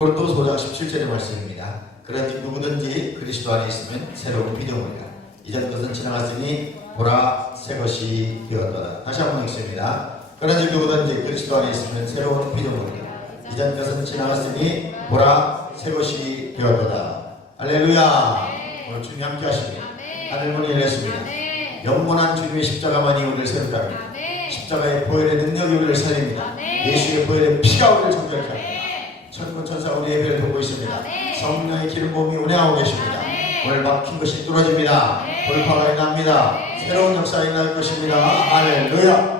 고린도서 5장 17절의 말씀입니다. 그런즉 누구든지 그리스도 안에 있으면 새로운 피조물이라. 이전 것은 지나갔으니 보라 새 것이 되었도다. 다시 한번 읽습니다. 그런즉 누구든지 그리스도 안에 있으면 새로운 피조물이라. 이전 것은 지나갔으니 보라 새 것이 되었도다. 할렐루야. 오늘 주님 함께 하십니다. 하늘문이 열렸습니다. 영원한 주님의 십자가만이 우리를 새롭게 합니다. 십자가의 보혈의 능력이 우리를 살립니다. 예수의 보혈의 피가 우리를 정결케 합니다. 천군 천사 우리 예배를 보고 있습니다. 성령의 기름 부음이 운행하고 계십니다. 오늘 막힌 것이 뚫어집니다. 돌파가 일어납니다. 새로운 역사가 일어날 것입니다. 할렐루야.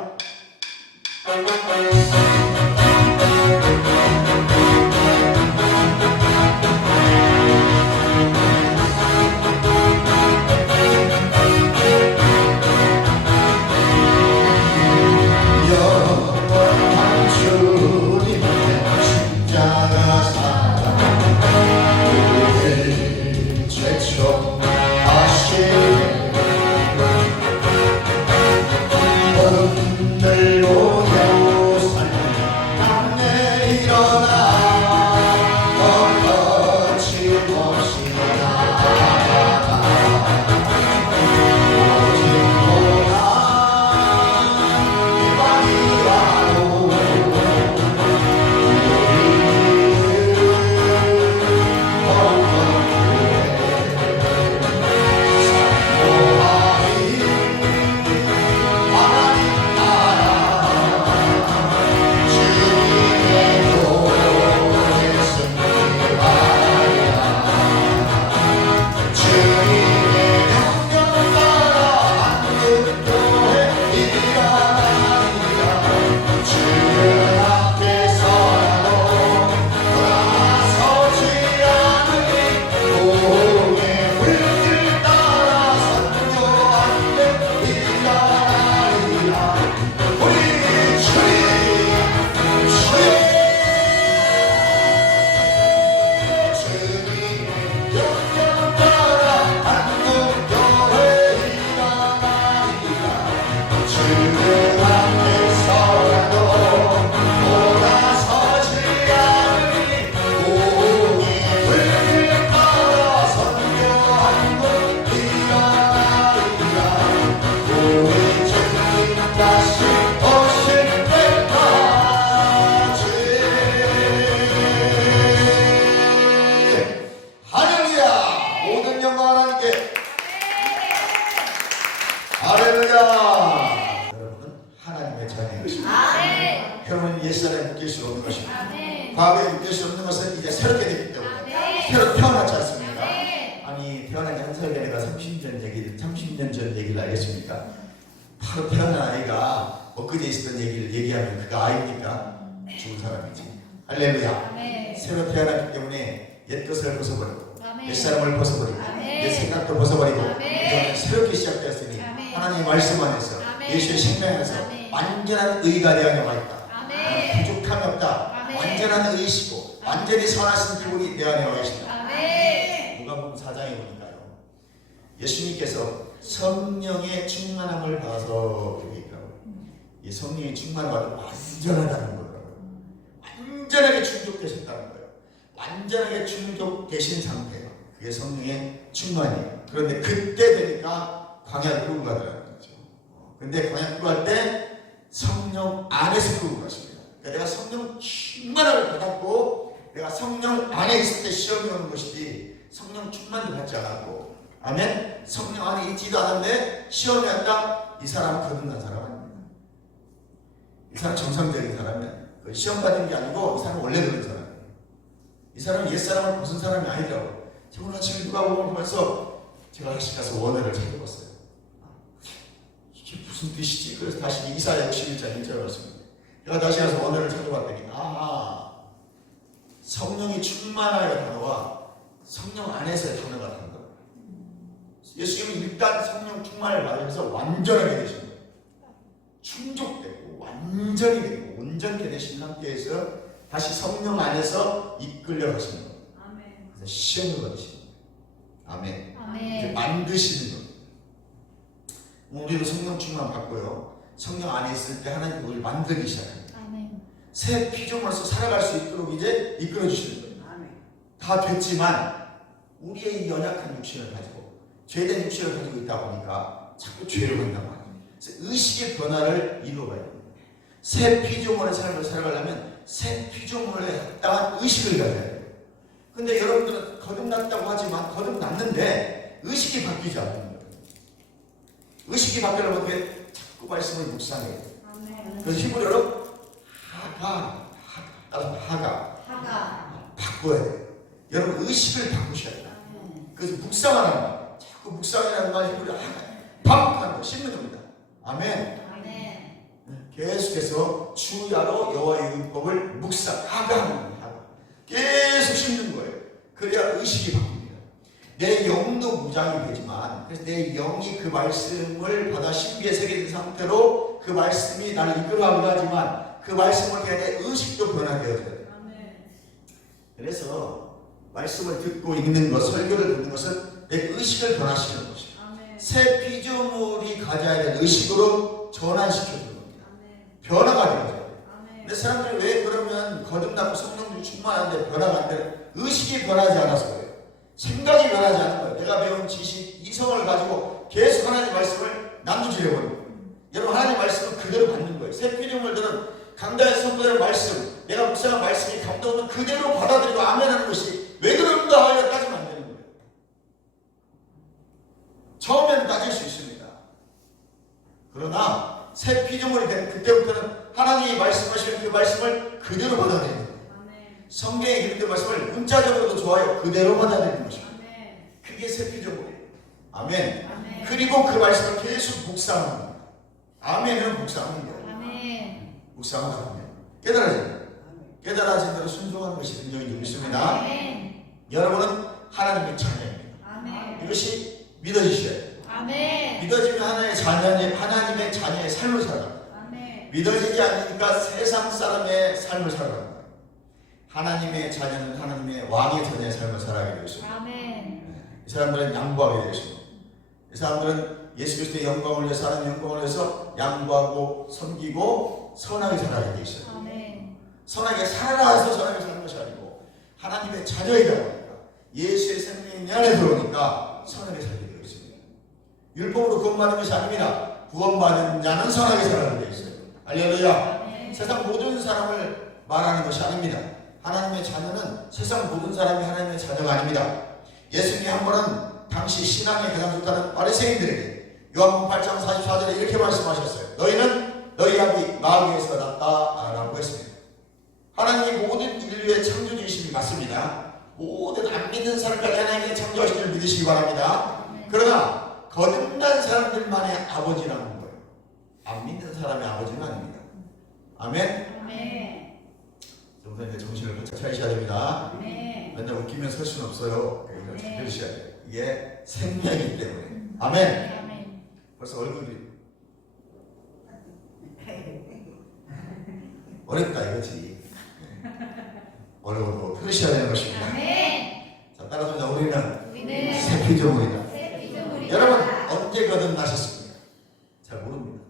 여러분 옛사람에 묶일 수 없는 것입니다. 과거에 묶일 수 없는 것은 이제 새롭게 되기 때문에 새로 태어났지 않습니까? 아니 태어난 지 한 살 전에가 30년 전 얘기를 알겠습니까? 바로 태어난 아이가 엊그제 있었던 얘기를 얘기하면 그가 아이입니까? 죽은 사람이지. 할렐루야. 새로 태어났기 때문에 옛것을 벗어버리고 옛사람을 벗어버리고 옛 생각도 벗어버리고 이제는 새롭게 시작되었으니 하나님의 말씀 안에서 예수의 생명 안에서 완전한 의가 내 안에 와 있다. 부족함이 없다. 완전한 의이시고 완전히 선하신 그분이 내 안에 와 계신다. 누가복음 4장에 보니까요, 예수님께서 성령의 충만함을 받아서 이렇게 있더라고요. 이 성령의 충만함을 받아 완전하다는 거더라고요. 완전하게 충족되셨다는 거예요. 완전하게 충족되신 상태예요. 그게 성령의 충만이에요. 그런데 그때 되니까 광야를 끌고 가더라는 거죠. 근데 광야 끌고 갈 때 성령 안에서 끌고 가십니다. 그러니까 내가 성령 충만함을 받았고 내가 성령 안에 있을 때 시험이 오는 것이지 성령 충만을 받지 않았고, 아멘. 성령 안에 있지도 않았는데 시험이 왔다. 이 사람은 거듭난 사람 아닙니다. 이 사람 정상적인 사람이야. 시험 받은 게 아니고 이 사람은 원래 그런 사람이에요. 이 사람은 옛사람을 벗은 사람이 아니더라고요. 오늘 아침에 누가복음을 보면서 제가 다시 가서 원어를 찾아봤어요. 이게 무슨 뜻이지? 그래서 다시 이사야 61장 1절을 봤습니다. 제가 다시 가서 원어를 찾아봤더니 성령이 충만하여 단어와 성령 안에서의 단어가 다른 거예요. 예수님은 일단 성령 충만을 받으면서 완전하게 되신 거예요. 충족되고 완전히 되고 온전히 되신 상태에서 다시 성령 안에서 이끌려 가시는 거예요. 그래서 시험을 받으시는 거예요. 아멘. 만드시는 거예요. 우리도 성령 충만 받고요. 성령 안에 있을 때 하나님 우리를 만들기 시작합니다. 새 피조물로서 살아갈 수 있도록 이제 이끌어 주시는 거예요. 다 됐지만 우리의 이 연약한 육신을 가지고 죄된 육신을 가지고 있다 보니까 자꾸 죄를 한단 말이에요. 그래서 의식의 변화를 이루어가야 됩니다. 새 피조물의 삶을 살아가려면 새 피조물에 합당한 의식을 가져야 돼요. 근데 여러분들은 거듭났다고 하지만 거듭났는데 의식이 바뀌지 않는 거예요. 의식이 바뀌려면 어떻게 자꾸 말씀을 묵상해야 돼요. 그래서 히브리어로 하가 바꿔야 돼요. 여러분 의식을 바꾸셔야 돼요. 그래서 묵상하는 거, 자꾸 묵상이라는 말 히브리어 반복하는 거, 씹는 겁니다. 아멘. 계속해서 주야로 여호와의 율법을 묵상하가 계속 씹는 거예요. 그래야 의식이 바뀝니다. 내 영도 무장이 되지만 그래서 내 영이 그 말씀을 받아 신비에 새겨진 상태로 그 말씀이 나를 이끌어가기도 하지만 그 말씀을 통해 내 의식도 변화되어져야 돼요. 그래서 말씀을 듣고 읽는 것, 설교를 듣는 것은 내 의식을 변화시키는 것이에요. 새 피조물이 가져야 될 의식으로 전환시켜주는 겁니다. 변화가 되어져요. 근데 사람들이 왜 그러면 거듭나고 성령님이 충만한데 변화가 안 돼요? 의식이 변하지 않아서 그래요. 생각이 변하지 않은 거예요. 내가 배운 지식, 이성을 가지고 계속 하나님의 말씀을 남겨주려고 해요. 여러분 하나님의 말씀을 그대로 받는 거예요. 새 피조물들은 강단의 선포되는 말씀, 내가 묵상한 말씀이 감동하면 그대로 받아들이고 아멘하는 것이 왜 그런가 하여 따지면 안 되는 거예요. 처음에는 따질 수 있습니다. 그러나 새 피조물이 된 그때부터는 하나님이 말씀하시는 그 말씀을 그대로 받아들이는 거예요. 성경에 기록된 말씀을 문자적으로도 좋아요. 그대로 받아들이는 것입니다. 그게 새 피조물이에요. 아멘. 그리고 그 말씀을 계속 묵상하는 겁니다. 아멘은 묵상하는 거예요. 묵상을 하면 깨달아진 대로 순종하는 것이 긍정이 되겠습니다. 여러분은 하나님의 자녀입니다. 이것이 믿어지셔야 돼요. 믿어지면 하나님의 자녀의 삶을 살아갑니다. 믿어지지 않으니까 세상 사람의 삶을 살아갑니다. 하나님의 자녀는 하나님의 왕의 자녀의 삶을 살아가게 되었습니다. 이 사람들은 양보하게 되었습니다. 이 사람들은 예수 그리스도의 영광을 위해서 하나님의 영광을 위해서 양보하고 섬기고 선하게 살아가게 되어 있어요. 선하게 살아서 선하게 사는 것이 아니고 하나님의 자녀이다 보니까 예수의 생명이 내 안에 들어오니까 선하게 살게 되어 있습니다. 율법으로 구원받는 것이 아닙니다. 구원받은 자는 선하게 살아가게 되어 있어요. 할렐루야. 세상 모든 사람을 말하는 것이 아닙니다. 하나님의 자녀는 세상 모든 사람이 하나님의 자녀가 아닙니다. 예수님이 한 번은 당시 신앙에 가장 좋다는 바리새인들에게 요한복음 8장 44절에 이렇게 말씀하셨어요. 너희는 너희 아비 마귀에서 났다 라고 했습니다. 하나님이 모든 인류의 창조주이심이 맞습니다. 모든 안 믿는 사람까지 하나님의 창조하신 줄 믿으시기 바랍니다. 그러나 거듭난 사람들만의 아버지라는 거예요. 안 믿는 사람의 아버지는 아닙니다. 아멘. 여러분 이제 정신을 바짝 차리셔야 됩니다. 맨날 웃기면 설 수는 없어요. 이걸 잘 들으셔야 돼요. 이게 생명이기 때문에. 아멘. 벌써 얼굴이 어렵다 이거지. 어려워도 들으셔야 되는 것입니다. 자, 따라서 우리는 새 피조물이다. 여러분 언제 거듭나셨습니까? 잘 모릅니다.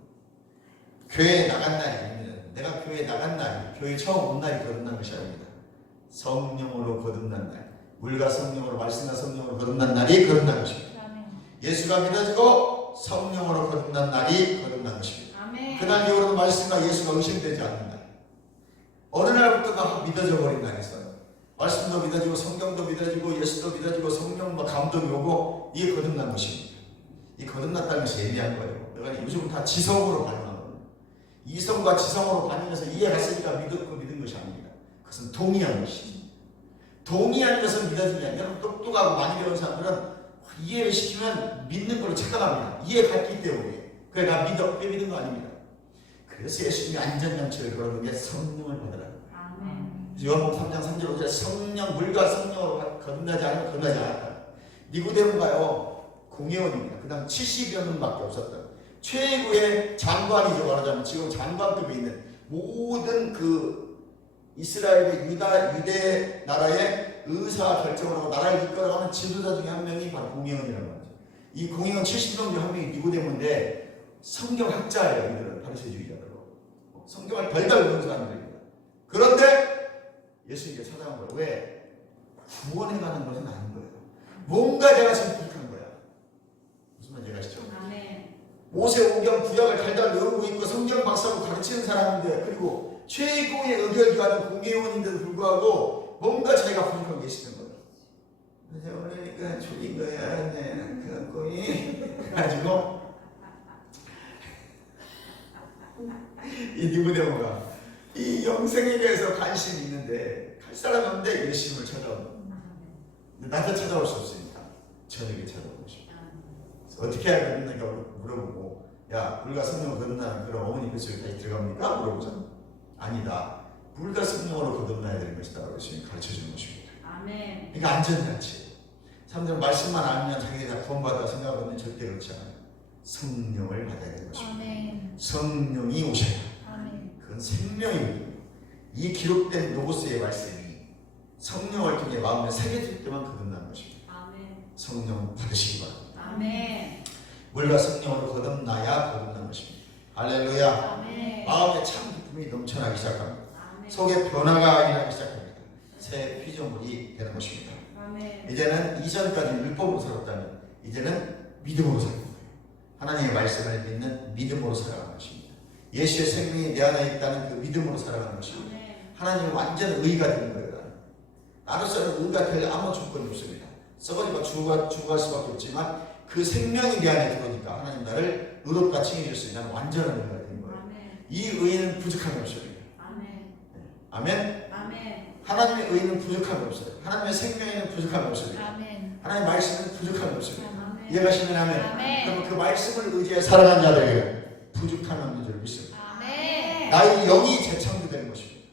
교회에 나간 날이 아닙니다. 내가 교회에 나간 날, 교회 처음 온 날이 거듭난 것이 아닙니다. 성령으로 거듭난 날, 물과 성령으로, 말씀과 성령으로 거듭난 날이 거듭난 것입니다. 예수가 믿어지고 성령으로 거듭난 날이 거듭난 것입니다. 그날 이후로는 말씀과 예수가 의심되지 않는 날. 어느 날부터가 믿어져 버린 날이 있어요. 말씀도 믿어지고 성경도 믿어지고 예수도 믿어지고 성령과 감동이 오고 이게 거듭난 것입니다. 이 거듭났다는 것이 예리한 거예요. 그러니까 요즘 다 지성으로 반응하거든요. 이성과 지성으로 반응해서 이해했으니까 믿은 것이 아닙니다. 그것은 동의한 것이죠. 동의하는 것은 믿어지는 게 아니라 똑똑하고 많이 배운 사람들은 이해를 시키면 믿는 걸로 착각합니다. 이해가 갔기 때문에. 그래 나 믿어. 왜 믿은 거 아닙니다. 그래서 예수님이 안전장치를 걸어놓은 게 성령을 받으라. 요한복음 3장 3절 5절에 성령, 물과 성령으로 거듭나지 않으면 거듭나지 않았다. 니고데모가요 공회원입니다. 그 다음 70여 명밖에 없었던 최고의 장관이죠. 말하자면 지금 장관급에 있는 모든 그 이스라엘의 유대 나라의 의사 결정을 하고 나라를 이끌어가는 지도자 중에 한 명이 바로 공회원이라고 하죠. 이 공회원 70명 중 한 명이 니고데모인데 성경학자예요. 이들은 바리새주의자들로 성경을 덜덜 읽는 사람들입니다. 그런데 예수님께 찾아간 거예요. 왜? 구원해가는 것은 아닌 거예요. 뭔가 내가 지금 부족한 거야. 무슨 말인지 아시죠? 모세오경 구약을 달달 외우고 있고 성경 박사고 가르치는 사람인데, 그리고 최고의 의결기관은 공회원인데도 불구하고 뭔가 자기가 부족한 게 있는 거예요. 그래서 오늘니까 졸린 거야. 네, 그래갖고 그래가지고 이 니고데모가 이 영생에 대해서 관심이 있는데 갈 사람이 없는데 예수님을 찾아온다. 나한테 찾아올 수 없으니까 저녁에 찾아오는 것입니다. 어떻게 해야 되는가 물어보고, 야, 물과 성령으로 거듭나는 그런 어머니 뱃속에 다시 들어갑니까? 물어보자. 아니다. 물과 성령으로 거듭나야 되는 것이다. 그것이 가르쳐주는 것입니다. 아멘. 그러니까 안전장치. 사람들은 말씀만 알면 자기들이 다 구원받아 생각하는데 절대 그렇지 않아요. 성령을 받아야 되는 것입니다. 아멘. 성령이 오셔야. 아멘. 그건 생명입니다. 이 기록된 로고스의 말씀이 성령을 통해 마음에 새겨질 때만 거듭나는 것입니다. 아멘. 성령 받으시기 바랍니다. 아멘. 물과 성령으로 거듭나야 거듭나는 것입니다. 할렐루야. 아멘. 마음에 참 기쁨이 넘쳐나기 시작합니다. 아멘. 속에 변화가 일어나기 시작합니다. 새 피조물이 되는 것입니다. 아멘. 이제는 이전까지 율법으로 살았다면 이제는 믿음으로 사는 거예요. 하나님의 말씀을 믿는 믿음으로 살아가는 것입니다. 예수의 생명이 내 안에 있다는 그 믿음으로 살아가는 것입니다. 아멘. 하나님은 완전 의가 되는 거예요. 나로서는 의가 될 아무 조건이 없습니다. 썩어지고 죽어갈 수밖에 없지만 그 생명이 내 안에 들어오니까 하나님 나를 의롭다 칭해 주실 수 있는 완전한 의가 되는 거예요. 아멘. 이 의는 부족함이 없습니다. 아멘. 아멘. 아멘. 하나님의 의는 부족함이 없어요. 하나님의 생명에는 부족함이 없습니다. 아멘. 하나님의 말씀은 부족함이 없습니다. 아멘. 이해가시면 아멘. 아멘. 그럼 그 말씀을 의지해 살아가는 자들에게 부족함이 없는 줄 믿습니다. 아멘. 나의 영이 재창조되는 것입니다.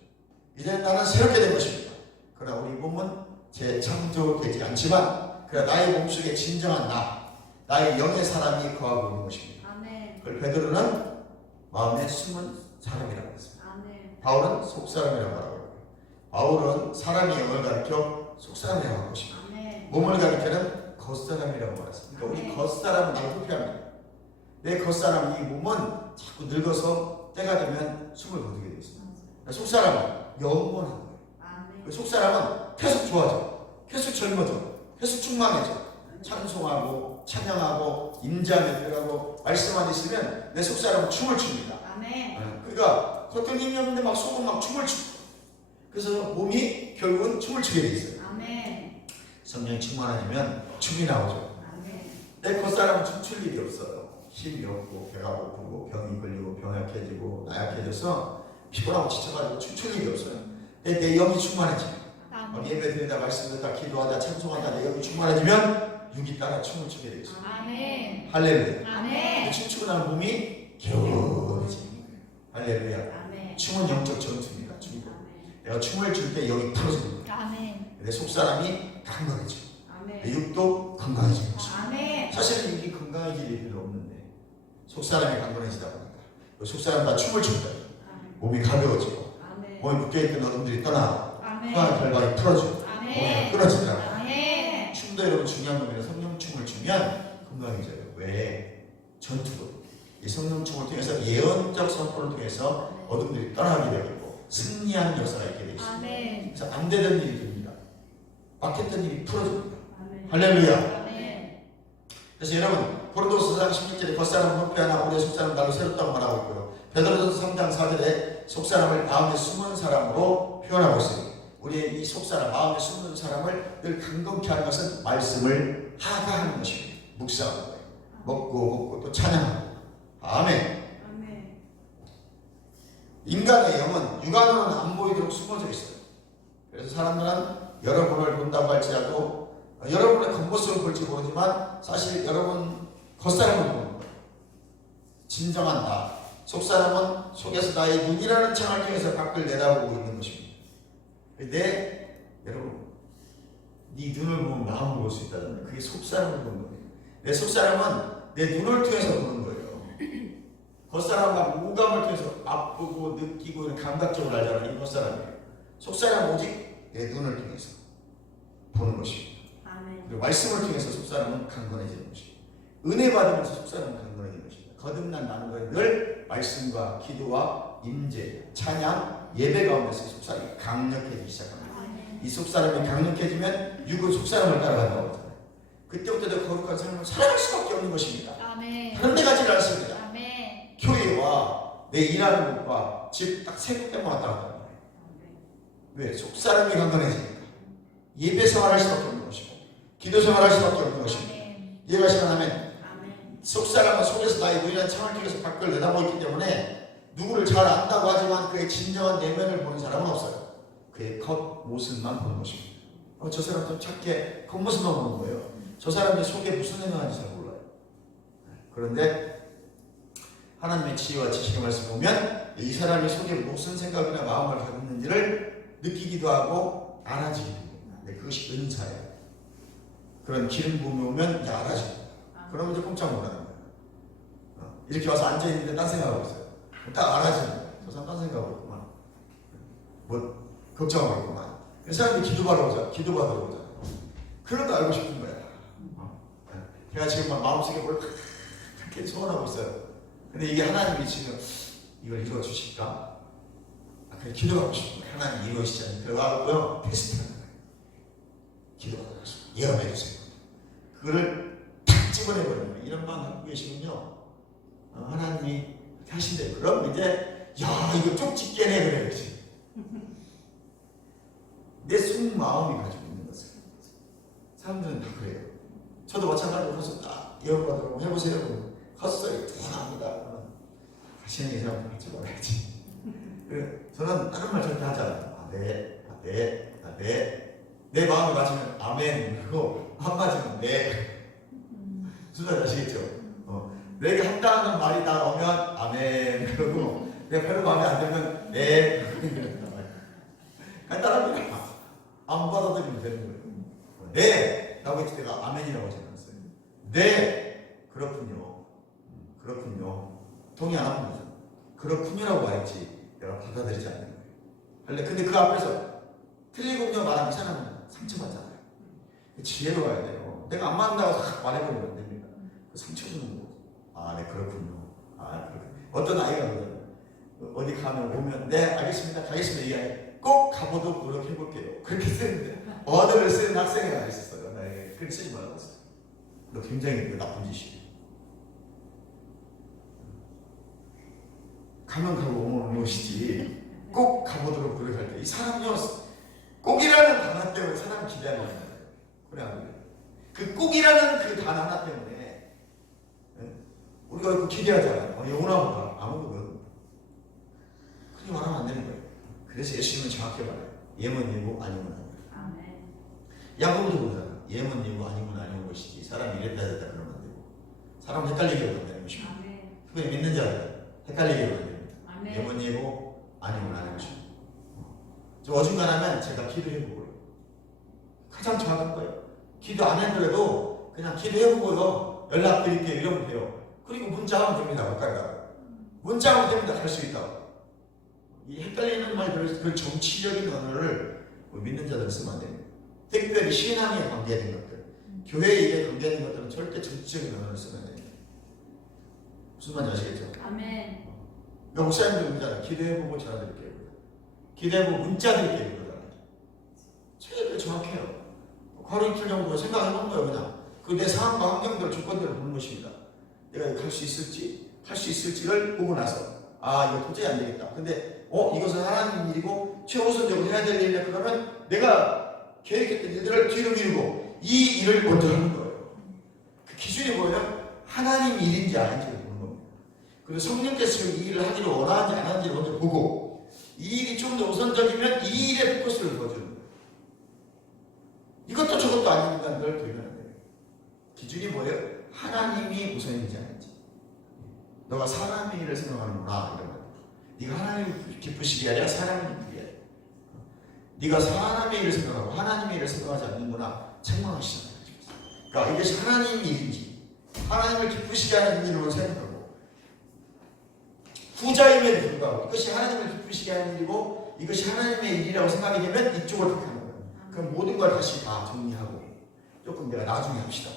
이제 나는 새롭게 된 것입니다. 그러나 우리 몸은 재창조되지 않지만 그러나 나의 몸속에 진정한 나의 영의 사람이 거하고 있는 것입니다. 아멘. 그걸 베드로는 마음에 숨은 사람이라고 했습니다. 아멘. 바울은 속사람이라고 말하고, 바울은 사람의 영을 가르쳐 속사람이라고 한 것입니다. 아멘. 몸을 가르치는 겉사람이라고 말했습니다. 그러니까 우리 겉사람은 나를 후패합니다. 내 겉사람, 이 몸은 자꾸 늙어서 때가 되면 숨을 거두게 되어 있습니다. 속사람은 영원한 거예요. 아멘. 속사람은 계속 좋아져, 계속 젊어져, 계속 충만해져. 찬송하고 찬양하고 임재함에 들어가고 말씀 안에 있으면 내 속사람은 춤을 춥니다. 아멘. 그러니까 겉은 힘이 없는데 막 속은 막 춤을 추고, 그래서 몸이 결국은 춤을 추게 돼 있어요. 아멘. 성령이 충만해지면 춤이 나오죠. 아멘. 내 겉사람은 춤출 일이 없어요. 힘이 없고 배가 고프고 병이 걸리고 병약해지고 나약해져서 피곤하고 지쳐가지고 춤출 일이 없어요. 내 영이 충만해지면, 예배 드리다 말씀 듣다 기도하다 찬송하다 내 영이 충만해지면 육이 따라 춤을 추게 되겠습니다. 아멘. 할렐루야. 아멘. 춤추고 나면 몸이 개운해지는 거예요. 할렐루야. 아멘. 춤은 영적 전투입니다. 춤. 아멘. 내가 춤을 출 때 영이 풀어집니다. 아멘. 내 속사람이 건강해져. 내 아멘. 육도 건강해지는 것입니다. 아멘. 사실은 육이 건강해질 일이 별로 없는데 속사람이 건강해지다 보니까 속사람 다 춤을 춘다. 몸이 가벼워지고 아멘. 몸에 묶여있던 어둠들이 떠나고 아멘. 후한 결박이 풀어지고 아멘. 몸이 끊어진다. 아멘. 춤도 여러분 중요한 겁니다. 성령춤을 추면 건강해져요. 왜? 전투로. 이 성령춤을 통해서 예언적 선포를 통해서 어둠들이 떠나게 되고 승리하는 역사가 있게 되어 있습니다. 아멘. 그래서 안 되던 일이 됩니다. 막혔던 일이 풀어집니다. 아멘. 할렐루야. 아멘. 그래서 여러분 고린도서 4장 16절에 겉사람은 헛되하나 우리의 속사람은 날로 새롭다고 말하고 있고요. 베드로전서 3장 4절에 속사람을 마음에 숨은 사람으로 표현하고 있습니다. 우리의 이 속사람, 마음에 숨은 사람을 늘 강건케 하는 것은 말씀을 하가하는 것입니다. 묵상하는 거예요. 먹고 또 찬양하고. 아멘. 아멘. 인간의 영은 육안으로는 안 보이도록 숨어져 있어요. 그래서 사람들은 여러분을 본다고 할지라도 여러분의 겉모습을 볼지 모르지만 사실 여러분 겉사람을 보는 거예요. 진정한 나, 속사람은 속에서 나의 눈이라는 창을 통해서 밖을 내다보고 있는 것입니다. 여러분 네 눈을 보면 마음을 볼 수 있다는 그게 속사람을 보는 거예요. 내 속사람은 내 눈을 통해서 보는 거예요. 겉사람과 오감을 통해서 맛보고 느끼고 이런 감각적으로 알잖아요. 이 겉사람이에요. 속사람은 오직 내 눈을 통해서 보는 것입니다. 아멘. 그리고 말씀을 통해서 속사람은 강건해지는 것입니다. 은혜 받으면서 속사람은 강건해지는 것입니다. 거듭난 나는 거에 늘 말씀과 기도와 임재, 찬양, 예배 가운데서 속사람이 강력해지기 시작합니다. 아멘. 이 속사람이 강력해지면 육은 속사람을 따라간다고 하잖아요. 그때부터 더 거룩한 삶을 살아갈 수밖에 없는 것입니다. 아멘. 다른 데 가지를 않습니다. 아멘. 교회와 내 일하는 곳과 집 딱 세 군데만 왔다 갔다 합니다. 왜? 속사람이 강건해지니까 예배 생활할 수밖에 없는 것이고 기도 생활할 수밖에 없는 것입니다. 아멘. 이해가 시간하면 아멘. 속사람은 속에서 나의 누이란 창을 통해서 밖을 내다보고 있기 때문에 누구를 잘 안다고 하지만 그의 진정한 내면을 보는 사람은 없어요. 그의 겉모습만 보는 것입니다. 저 사람 좀 착해 겉모습만 보는 거예요. 저 사람이 속에 무슨 생각하는지 잘 몰라요. 그런데 하나님의 지혜와 지식의 말씀 보면 이 사람이 속에 무슨 생각이나 마음을 가지고 있는지를 느끼기도 하고 알아지기도 합니다. 그것이 은사예요. 그런 기름 부음이 오면 이제 알아집니다. 그러면 이제 꼼짝 못하는 거예요. 이렇게 와서 앉아있는데 딴 생각하고 있어요. 딱 알아지는 거예요. 저 사람 딴 생각하고 있구만. 뭐 걱정하고 있구만. 그 사람이 기도받으러 오잖아요. 그런 거 알고 싶은 거야. 제가 지금 막 마음속에 뭘 그렇게 소원하고 있어요. 근데 이게 하나님이 지금 이걸 이루어 주실까? 그냥 기도하고 싶은 거예요. 하나님 이루어지지 않는 그래가지고요 테스트하는 거예요. 기도하고 싶어요. 예언해 주세요. 그거를 탁 집어내버리는 거예요. 이런 마음 갖고 계시면요 하나님이 하신대요. 그럼 이제 야 이거 쪽집게네 그래 그렇지. 내 속마음이 가지고 있는 것을 사람들은 다 그래요. 저도 마찬가지로 가서 딱 예언받으라고 해보세요. 헛소리 툭합니다. 다시는 이 사람 하지 말아야지. 저는 다른 말 절대 하지 않아요. 내 마음이 맞으면 아멘 그리고 안 맞으면 네. 무슨 말인지 아시겠죠? 내게 합당한 말이 나오면 아멘 그러고 내가 별로 마음에 안 들면 네. 간단합니다. 안 받아들이면 되는 거예요. 네! 라고 했을 때가 아멘이라고 하지 않았어요. 네! 그렇군요. 그렇군요. 동의 안 합니다. 그렇군요라고 말했지 내가 받아들이지 않는 거예요. 근데 그 앞에서 틀리군요 말하면 이 사람은 상처받잖아요. 지혜로 가야 돼요. 내가 안 맞는다고 싹 말해버리면 안 됩니다. 상처 주는 거. 아, 네, 그렇군요. 아, 그렇군요. 어떤 아이가 그러잖아요. 어디 가면 오면 네, 알겠습니다. 가겠습니다. 이게 꼭 가보도록 노력해볼게요. 그렇게 쓰는데 언어를 쓰는 학생이 하나 있었어요. 네, 그렇게 쓰지 말라고 했어요. 너 굉장히 나쁜 짓이에요. 가면 가고 오면 오시지 꼭 가보도록 노력할 때 이 사람요 꼭이라는 단어 때문에 사람을 기대하는 거예요. 그래 안 그래요? 그 꼭이라는 그 단어 하나 때문에 우리가 그 기대하잖아요. 영원하 보다 아무거든 그렇게 말하면 안 되는 거예요. 그래서 예수님은 정확히 말해요. 예문 예고 아니면 아니면. 야고보도 그러잖아요. 예문 예고 아니면 아니면 것이지 사람이 이랬다 저랬다 그러면 안 되고 사람 헷갈리게 하면 되는 것입니다. 그게 믿는 자들 헷갈리게 하면 됩니다. 예문 예고 아니면 아니면 것입니다. 좀 어중간하면 제가 기도해보고요. 가장 정확한 거예요. 기도 안 해더라도 그냥 기도해보고요. 연락드릴게요. 이러면 돼요. 그리고 문자하면 됩니다. 못 간다고. 문자하면 됩니다. 할 수 있다고. 이 헷갈리는 말들을 그 정치적인 언어를 믿는 자들은 쓰면 안 됩니다. 특별히 신앙에 관계된 것들, 교회 일에 관계된 것들은 절대 정치적인 언어를 쓰면 안 됩니다. 무슨 말인지 아시겠죠? 아멘. 목사님들 문자는 기도해보고 전화드릴게요. 기도해보고 문자 드릴게요. 그러잖아요. 제일 정확해요. 하루 이틀 정도 생각해보는 거예요. 그냥 그 내 상황과 환경들 조건들을 보는 것입니다. 내가 갈 수 있을지 할 수 있을지를 보고 나서 아 이거 도저히 안 되겠다. 근데 이것은 하나님 일이고 최우선적으로 해야 될 일이다. 그러면 내가 계획했던 일들을 뒤로 미루고 이 일을 먼저 하는 거예요. 그 기준이 뭐예요? 하나님 일인지 아닌지를 보는 겁니다. 그리고 성령께서 이 일을 하기를 원하는지 안 하는지를 먼저 보고 이 일이 좀 더 우선적이면 이 일에 포커스를 더 주는 거예요. 이것도 저것도 아닌다는 걸 들여놔야 돼요. 기준이 뭐예요? 하나님이 우선인지 아닌지. 너가 사람의 일을 생각하는구나 이런 거예요. 네가 하나님을 기쁘시게 하랴 사람을 기쁘게 하랴. 네가 사람의 일을 생각하고 하나님의 일을 생각하지 않는구나 책망하시잖아요. 그러니까 이것이 하나님의 일인지 하나님을 기쁘시게 하는 일로 생각하고 후자임에도 불구하고 이것이 하나님을 기쁘시게 하는 일이고 이것이 하나님의 일이라고 생각이 되면 이쪽을 택하는 거예요. 그럼 모든 걸 다시 다 정리하고 조금 내가 나중에 합시다.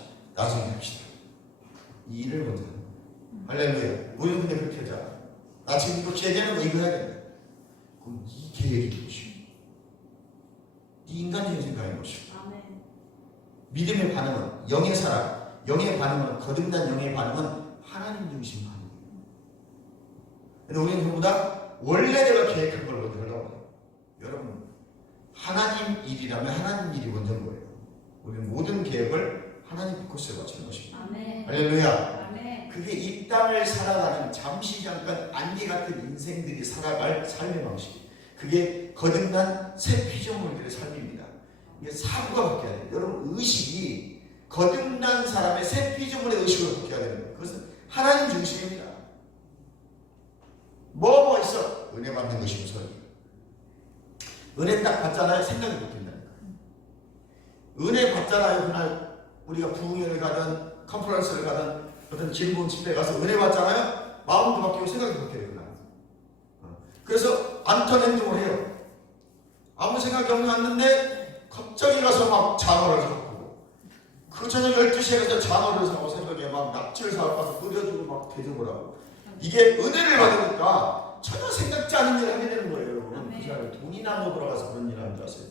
이 일을 먼저 하는 거예요. 할렐루야. 우리는 근데 그렇게 하자. 나 지금 이거 제대로 거 이거 해야 된다. 그럼 이 계획이 무엇이오? 인간적인 생각인 것이고, 아멘. 믿음의 반응은 영의 사랑, 영의 반응은 거듭난 영의 반응은 하나님 중심 반응이에요. 근데 우리는 전부 다 원래 내가 계획한 걸 먼저 하려고 해요. 여러분, 하나님 일이라면 하나님 일이 먼저인 거예요. 우리는 모든 계획을 하나님 포커스에 맞추는 것입니다. 아멘. 할렐루야. 아멘. 그게 이 땅을 살아가는 잠시 잠깐 안개 같은 인생들이 살아갈 삶의 방식, 그게 거듭난 새 피조물들의 삶입니다. 이게 사고가 바뀌어야 돼요. 여러분, 의식이 거듭난 사람의 새 피조물의 의식으로 바뀌어야 되는 거예요. 그것은 하나님 중심입니다. 뭐 있어? 은혜 받는 것이 우선이에요. 은혜 딱 받잖아요. 생각이 바뀐다니까. 은혜 받잖아요. 그날 우리가 부흥회를 가든 컨퍼런스를 가든 어떤 길본 집회에 가서 은혜 받잖아요. 마음도 바뀌고 생각도 바뀌어요. 그날. 그래서 안턴 행동을 해요. 아무 생각이 없는데 갑자기 가서 막 장어를 사고, 그 저녁 12시에 가서 장어를 사고 새벽에 막 낙지를 사와서 끓여주고 막 대접을 하고, 이게 은혜를 받으니까 전혀 생각지 않은 일을 하게 되는 거예요. 여러분, 그 사람이 돈이나 먹으러 가서 그런 일을 하는 줄 아세요?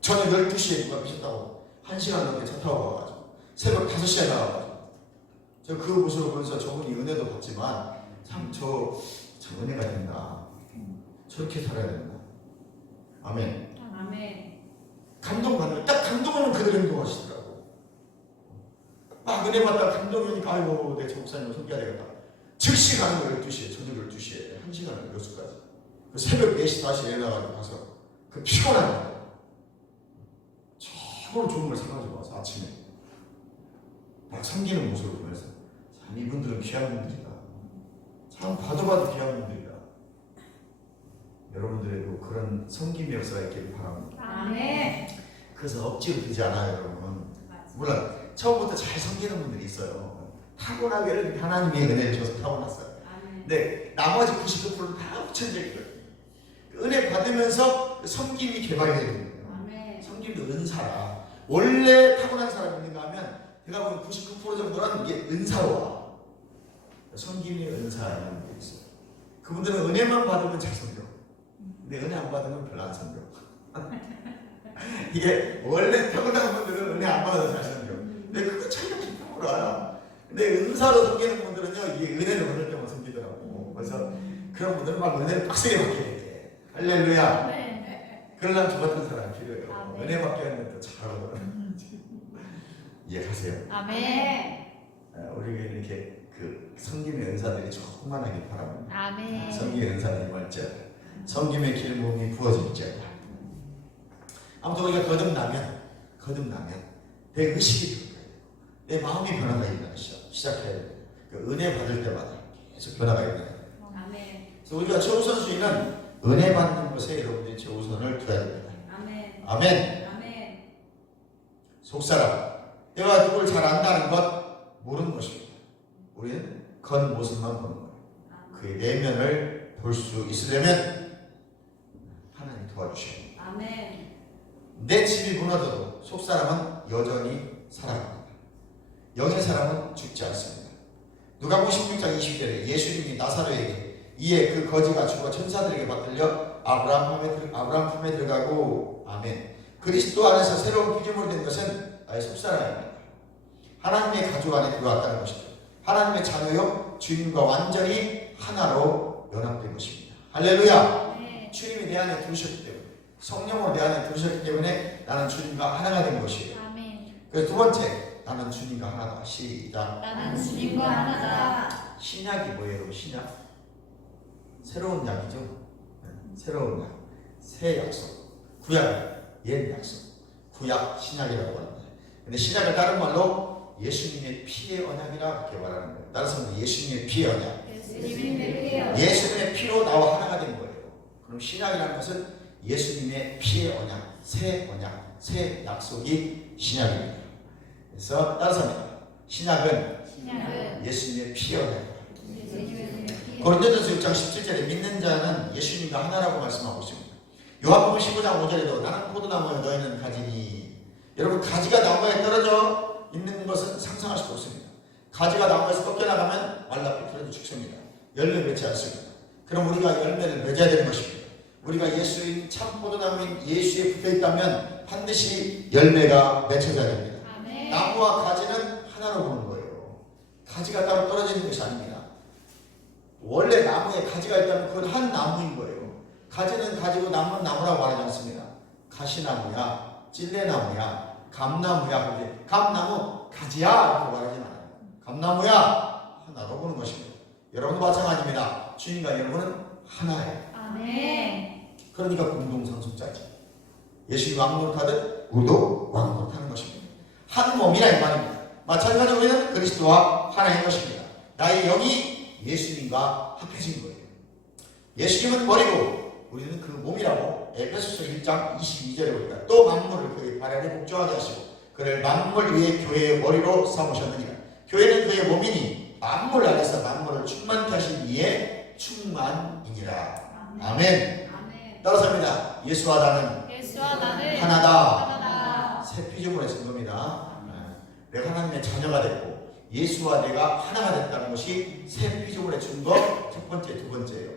저녁 12시에 누가 미쳤다고 1시간 넘게 차 타고 가가지고 새벽 5시에 나와가지고, 저 그 모습을 보면서 저분이 은혜도 받지만 참 은혜가 된다. 저렇게 살아야 된다. 아멘. 아멘. 감동받는, 딱 감동하면 그대로 행동하시더라고. 막 은혜 받다가 감동이니까 아이고 내 목사님을 섬겨야 되겠다. 즉시 가는 거예요. 12시에, 저녁 12시에 1시간을 여수까지. 그 새벽 4시 다시 일어나가지고 가서 그 피곤한 거예요. 최고로 좋은 걸 사가지고 와서 아침에 막 섬기는 모습을 보면서 참 이분들은 귀한 분들이다. 참 봐도 귀한 분들이다. 여러분들에도 그런 섬김의 역사가 있기를 바랍니다. 아멘. 그래서 억지로 되지 않아요, 여러분. 물론 처음부터 잘 섬기는 분들이 있어요. 타고나게 하나님의 은혜를 줘서 타고났어요. 아멘. 근데 나머지 99%는 다 후천적이거든요. 은혜 받으면서 섬김이 개발이 되는 거예요. 아멘. 섬김도 은사라. 원래 타고난 사람이 있는가 하면 제가 보면 99% 정도는 이게 은사로 와. 섬김이 은사라는 분들이 있어요. 그분들은 은혜만 받으면 잘 섬겨. 근데 은혜 안 받으면 별로 안 섬겨. 이게 원래 타고난 분들은 은혜 안 받아서 잘 섬겨. 근데 그거 차이가 100% 알아. 근데 은사로 섬기는 분들은요, 이게 은혜를 받을 때만 섬기더라고. 그래서 그런 분들은 막 은혜를 빡세게 받게 돼. 할렐루야. 아멘. 그러려면 저 같은 사람이 필요해요. 아멘. 은혜 받게 하면 더 잘하거든. 이해가세요? 아멘. 우리가 이렇게 그 섬김의 은사들이 충만하길 바랍니다. 아멘. 섬김의 은사는 임할지어다. 섬김의 길몸이 부어질지어다. 아무튼 우리가 거듭나면 내 의식이 변해요. 내 마음이 변화가 일어나기 시작해야 돼요. 그 은혜 받을 때마다 계속 변화가 일어나요. 아멘. 그래서 우리가 최우선순위는 은혜 받는 것에 여러분들이 최우선을 둬야 됩니다. 아멘. 아멘. 아멘. 속사람, 내가 누굴 잘 안다는 것 모르는 것입니다. 우리는 겉모습만 보는 거예요. 그의 내면을 볼 수 있으려면 하나님 도와주셔야 합니다. 아멘. 내 집이 무너져도 속사람은 여전히 살아갑니다. 영의 사람은 죽지 않습니다. 누가복음 16장 20절에 예수님이 나사로에게 이에 그 거지가 죽어 천사들에게 받들려 아브라함 품에 들어가고, 아멘. 그리스도 안에서 새로운 피조물이 된 것은 나의 속사람입니다. 하나님의 가족 안에 들어왔다는 것이죠. 하나님의 자녀요 주님과 완전히 하나로 연합된 것입니다. 할렐루야. 네. 주님이 내 안에 들으셨기 때문에, 성령으로 내 안에 들으셨기 때문에 나는 주님과 하나가 된 것이에요. 아멘. 그래서 두 번째, 나는 주님과 하나다. 시작. 나는 주님과 하나다. 신약이 뭐예요? 신약? 새로운 약이죠. 새로운 약, 새 약속. 구약, 옛 약속. 구약, 신약이라고 합니다. 근데 신약을 다른 말로 예수님의 피의 언약이라 그렇게 말하는 거예요. 따라서 예수님의 피의 언약. 예수님의 피로 나와 하나가 된 거예요. 그럼 신약이라는 것은 예수님의 피의 언약, 새 언약, 새 약속이 신약입니다. 그래서 따라서 합니다. 신약은 예수님의 피의 언약입니다. 고린도전서 6장 17절에 믿는 자는 예수님과 하나라고 말씀하고 있습니다. 요한복음 15장 5절에도 나는 포도나무에 너희는 가지니. 여러분, 가지가 나무에 떨어져 있는 것은 상상할 수 없습니다. 가지가 나무에서 꺾여나가면 말라 비틀어져 죽습니다. 열매 맺지 않습니다. 그럼 우리가 열매를 맺어야 되는 것입니다. 우리가 예수인 참 포도나무인 예수에 붙어 있다면 반드시 열매가 맺혀져야 됩니다. 아멘. 나무와 가지는 하나로 보는 거예요. 가지가 따로 떨어지는 것이 아닙니다. 원래 나무에 가지가 있다면 그건 한 나무인 거예요. 가지는 가지고 나무는 나무라고 말하지 않습니다. 가시나무야, 찔레나무야, 감나무야. 근데 감나무 가지야 라고 말하지 않아요. 감나무야 하나로 보는 것입니다. 여러분도 마찬가지입니다. 주님과 여러분은 하나예요. 아멘. 그러니까 공동상속자지. 예수님 왕노릇하듯 우리도 왕노릇하는 것입니다. 한 몸이라 이 말입니다. 마찬가지로 우리는 그리스도와 하나인 것입니다. 나의 영이 예수님과 합해진 거예요. 예수님은 머리고 우리는 그 몸이라고 에베소서 1장 22절에 보니까 또 만물을 그의 발 아래 복종하게 하시고 그를 만물 위에 교회의 머리로 삼으셨느니라. 교회는 그의 몸이니 만물 안에서 만물을 충만케 하신 이의 충만이니라. 아멘. 아멘. 따라서 합니다. 예수와 나는 예수와 나는 하나다. 하나다. 새 피조물의 증거입니다. 내가 하나님의 자녀가 됐고 예수와 내가 하나가 됐다는 것이 새 피조물의 증거 첫 번째, 두 번째예요.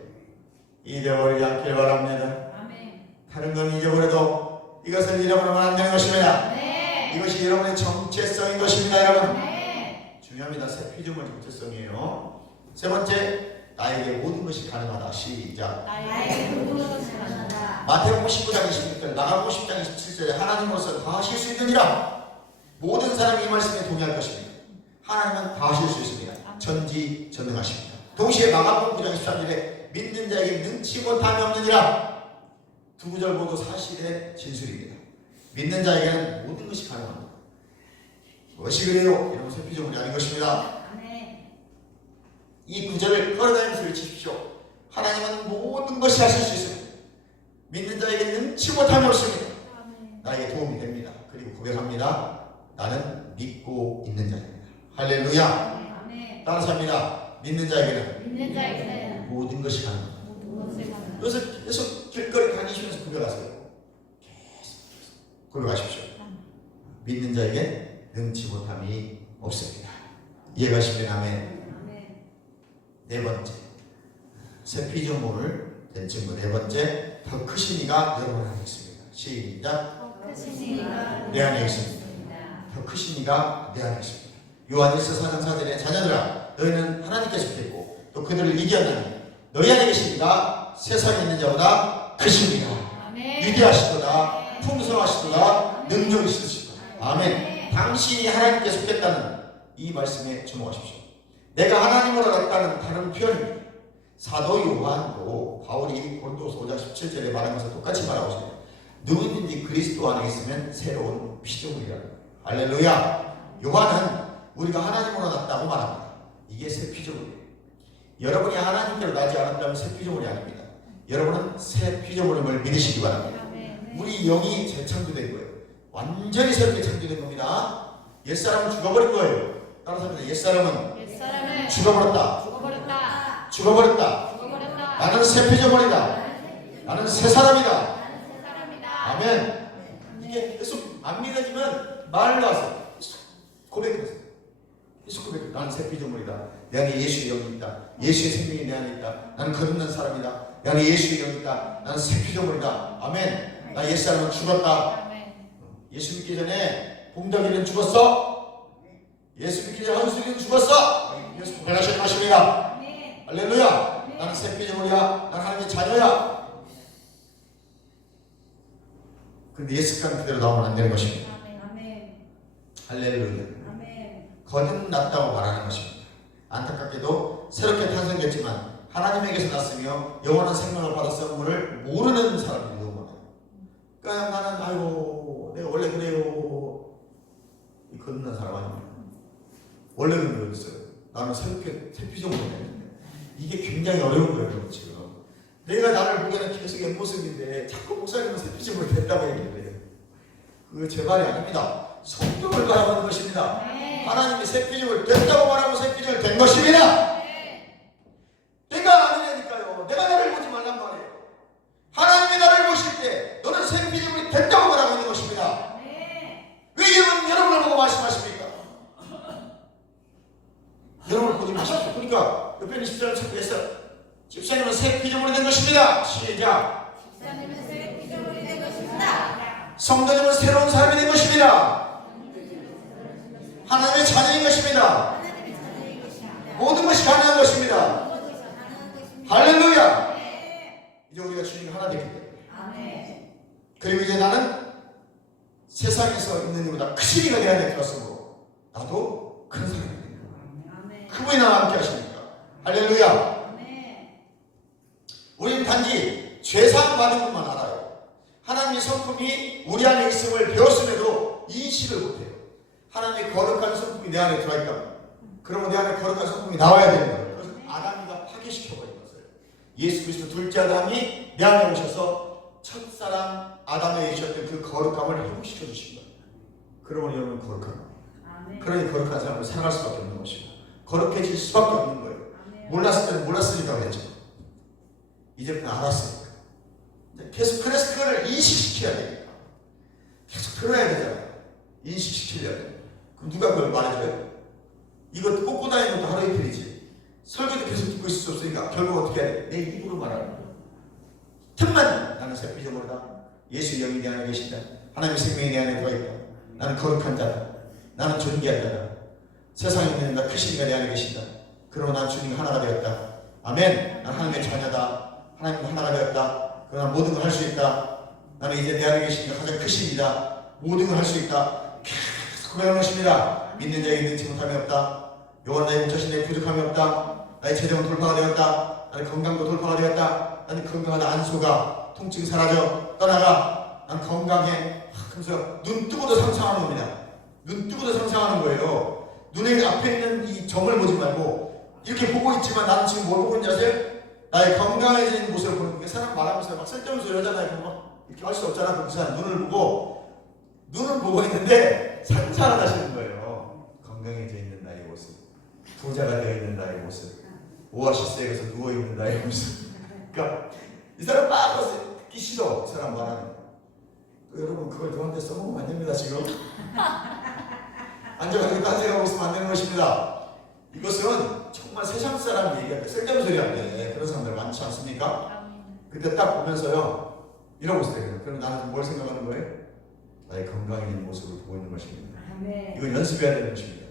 잊어버리지 않길 바랍니다. 아멘. 다른 건 잊어버려도 이것을 잃어버리면 안 되는 것입니다. 네. 이것이 여러분의 정체성인 것입니다. 여러분 네. 중요합니다. 새 피조물 정체성이에요. 세 번째, 나에게 모든 것이 가능하다. 시작. 나에게 모든 것이 가능하다. 마태복음 19장 26절, 마가복음 10장 27절에 하나님으로서 다 하실 수 있느니라. 모든 사람이 이 말씀에 동의할 것입니다. 하나님은 다 하실 수 있습니다. 전지전능하십니다. 동시에 마가복음 9장 13절에 믿는 자에게 능치 못함이 없느니라. 두 구절 모두 사실의 진술입니다. 믿는 자에게는 모든 것이 가능합니다. 무엇이 그래요? 이런 새 피조물이 아닌 것입니다. 아멘. 이 구절을 걸어다니면서 외치십시오. 하나님은 모든 것이 하실 수 있습니다. 믿는 자에게 능치 못함이 없습니다. 아멘. 나에게 도움이 됩니다. 그리고 고백합니다. 나는 믿고 있는 자입니다. 할렐루야. 아멘. 따라서 합니다. 믿는 자에게는 믿는 자에게는 모든 것이 가능합니다. 모든 것이 가능하다. 그래서 계속 길거리 다니시면서 고백하세요. 계속 고백하십시오. 믿는 자에게 능치 못함이 없습니다. 이해가시면 아멘. 아멘. 네 번째, 새 피조물 된 친구. 네 번째, 더 크신 이가 여러분 안에 있습니다. 시작. 크신 이가 내 안에 있습니다. 더 크신 이가 내 안에 있습니다. 요한일서 4장 4절에 자녀들아 너희는 하나님께 속했고 또 그들을 이겼나니 너희 안에 계신 이가 세상에 있는 자보다 크십니다. 아멘. 위대하시도다 풍성하시도다 능력이 있으시다. 아멘. 당신이 하나님께 속했다는 이 말씀에 주목하십시오. 내가 하나님으로 갔다는 다른 표현입니다. 사도 요한도 바울이 고린도서 5장 17절에 말하면서 똑같이 말하고 있습니다. 누구든지 그리스도 안에 있으면 새로운 피조물이라는 거예요. 할렐루야. 요한은 우리가 하나님으로 났다고 말합니다. 이게 새 피조물이에요. 여러분이 하나님께로 나지 않았다면 새 피조물이 아닙니다. 여러분은 새 피조물임을 믿으시기 바랍니다. 아멘. 우리 영이 재창조된 거예요. 완전히 새롭게 창조된 겁니다. 옛사람은 죽어버린 거예요. 따라서 합니다. 옛사람은 옛사람은 죽어버렸다. 죽어버렸다. 죽어버렸다. 죽어버렸다. 나는 새 피조물이다. 나는 새 사람이다. 나는 새 사람이다. 아멘. 이게 계속 안 믿어지면 말로 하세요. 고백하세요. 계속 고백해요. 나는 새 피조물이다. 내 안에 예수의 영이 있다. 예수의 생명이 내 안에 있다. 나는 거듭난 사람이다. 내 안에 예수의 영이 있다. 나는 새 피조물이다. 아멘. 나 옛사람은 죽었다. 아멘. 예수 믿기 전에 봉덕이는 죽었어. 예수 믿기 전에 한수리는 죽었어. 예수 고백하실 것입니다. 아멘. 할렐루야. 나는 새 피조물이야. 나는 하나님의 자녀야. 근데 예수가 그대로 나오면 안 되는 것입니다. 아멘. 할렐루야. 아멘. 거듭났다고 말하는 것입니다. 안타깝게도 새롭게 탄생됐지만 하나님에게서 났으며 영원한 생명을 받아 선물을 모르는 사람들이 너무 많아요. 그러니까 나는 아이고 내가 원래 그래요. 이 거듭난 사람 아닙니다. 원래는 그랬어요. 나는 새롭게 새 피조물이 됐는데 이게 굉장히 어려운 거예요. 지금 내가 나를 보기에는 계속 옆모습인데 자꾸 목사님은 새 피조물이 됐다고 얘기해요. 그거 제 말이 아닙니다. 성경을 바라보는 것입니다. 아멘. 하나님이 새 피조물 됐다고 말하고 새 피조물 된 것입니다. 내가 아니라니까요. 내가 나를 보지 말란 말이에요. 하나님이 나를 보실 때 너는 새 피조물이 됐다고 말하고 있는 것입니다. 왜 여러분을 보고 말씀하십니까? 여러분을 보지 마십시오. 그러니까 옆에 있는 집사람 찾고 해서 집사님은 새 피조물이 된 것입니다. 시작. 성도님은 새로운 사람이 된 것입니다. 하나님의 자녀인 것입니다. 모든 것이 가능한 것입니다. 할렐루야. 이제 우리가 주님과 하나 되기 때문에. 그리고 이제 나는 세상에서 있는 이보다 크신 이가 되어야 될 것으로 나도 큰 사람이 됩니다. 그분이 나와 함께 하십니까? 할렐루야. 우리는 단지 죄상 받은 것만 알아요. 하나님의 성품이 우리 안에 있음을 배웠음에도 인식을 못해요. 하나님의 거룩한 성품이 내 안에 들어있다. 그러면 내 안에 거룩한 성품이 나와야 되는 거예요. 그것은 아담이가 파괴시켜버린 것을. 예수 그리스도 둘째 아담이 내 안에 오셔서 첫사랑 아담에 계셨던 그 거룩함을 회복시켜 주신 거예요. 그러면 여러분 거룩한 거예요. 그러니 거룩한 삶을 살아갈 수밖에 없는 것이고 거룩해질 수밖에 없는 거예요. 몰랐을 때는 몰랐으니까 그랬죠. 이제 그냥 알았으니까. 계속 그래서 그거를 인식시켜야 되니까. 계속 들어야 되잖아요. 인식시키려면. 그럼 누가 그걸 말해줘요? 이거 꽂고 다니는 것도 하루 이틀이지. 설교도 계속 듣고 있을 수 없으니까 결국 어떻게 해야 돼? 내 입으로 말하는 거야. 틈만 나는 새 피조물이다. 예수 영이 내 안에 계신다. 하나님의 생명이 내 안에 들어있다. 나는 거룩한 자다. 나는 존귀한 자다. 세상에 있는 나 크신 이가 내 안에 계신다. 그러나 난 주님과 하나가 되었다. 아멘. 난 하나님의 자녀다. 하나님과 하나가 되었다. 그러나 모든 걸 할 수 있다. 나는 이제 내 안에 계신 이가 가장 크신 이다. 모든 걸 할 수 있다. 계속 고백하는 것입니다. 믿는 자에게 능치 못함이 없다. 요한 나의 몸자신 내 부족함이 없다. 나의 재정은 돌파가 되었다. 나의 건강도 돌파가 되었다. 나는 건강하다. 안소가 통증이 사라져 떠나가. 난 건강해. 그래서 눈 뜨고도 상상하는 겁니다. 눈 뜨고도 상상하는 거예요. 눈에 앞에 있는 이 점을 보지 말고 이렇게 보고 있지만 나는 지금 뭘 보고 있는지 아세요? 나의 건강해지는 모습을 보는 게 사람 말하면서 막 쓸데없는 소리 하잖아요. 막 이렇게 할 수 없잖아. 그 사람 눈을 보고 있는데 상상을 하시는 거예요. 건강해져 있는 나의 모습, 부자가 되어 있는 나의 모습, 오아시스에 가서 누워 있는 나의 모습. 그러니까 이 사람 막 듣기 싫어. 이 사람 말하는 거. 여러분 그걸 저한테 써먹으면 안 됩니다. 지금 앉아가지고 딴 생각하고 있으면 안 되는 것입니다. 이것은 정말 세상 사람이 얘기할 때 쓸데없는 소리 하는데 그런 사람들 많지 않습니까? 그때 딱 보면서요 이러고 있어요. 그럼 나는 뭘 생각하는 거예요? 나의 건강해진 모습을 보고 있는 것입니다. 아멘. 이건 연습해야 되는 것입니다.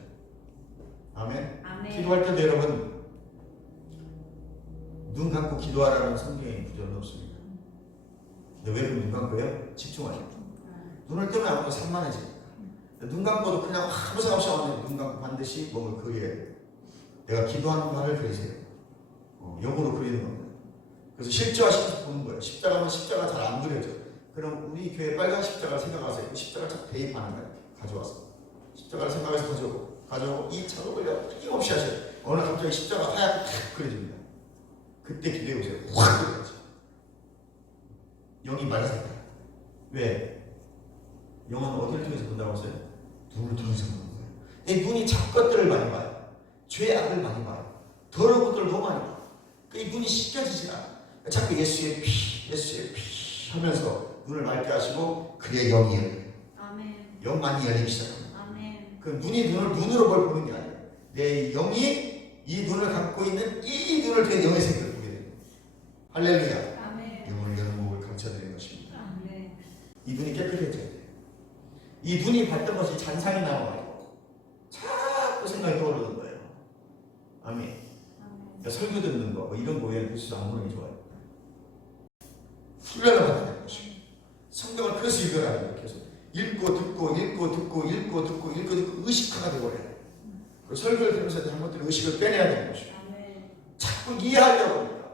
아멘. 아멘. 기도할 때도 여러분 눈 감고 기도하라는 성경의 구절은 없습니다. 근데 왜 눈 감고요? 집중하십시오. 눈을 뜨면 아무도 산만해지니까. 눈 감고도 그냥 아무 생각 없이 하는데 눈 감고 반드시 몸을 그려야 돼요. 내가 기도하는 말을 그리세요. 영으로 그리는 겁니다. 그래서 실제화시켜서 보는 거예요. 십자가면 십자가 잘 안 그려져. 그럼 우리 교회 빨간 십자가를 생각하세요. 그 십자가를 쫙 대입하는 거예요. 가져와서. 십자가를 생각해서 가져오고 이 작업을 끊임없이 하셔요. 어느 날 갑자기 십자가 하얗게 탁 그려집니다. 그때 기도해 보세요. 확 그려져. 영이 맑아졌다. 왜? 영은 어디를 통해서 본다고 했어요? 눈을 통해서 보는 거예요. 내 눈이 잡것들을 많이 봐요. 죄악을 많이 봐요. 더러운 것들을 너무 많이 봐요. 이 눈이 씻겨지지 않아요. 자꾸 예수의 피 하면서 눈을 맑게 하시고 그의 영이 열려요. 영만이 열리기 시작합니다. 그 눈으로 뭘 보는 게 아니에요. 내 영이 이 눈을 감고 있는 이 눈을 통해 영의 세계를 보게 됩니다. 할렐루야. 영을 여는 목을 감춰드리는 것입니다. 이 눈이 깨끗해져야 돼요. 이 눈이 봤던 것이 잔상이 나와가지고 자꾸 생각이 떠오르는 거예요. 아멘. 설교 듣는 거, 이런 거 외에는 글쎄 안 보는 게 좋아요. 훈련을 받아야 되는 것입니다. 성경을 그래서 읽으라는 거예요. 계속 읽고 듣고 의식화가 되어버려요. 그리고 설교를 들으면서 잘못된 의식을 빼내야 되는 것입니다. 자꾸 이해하려고 합니다.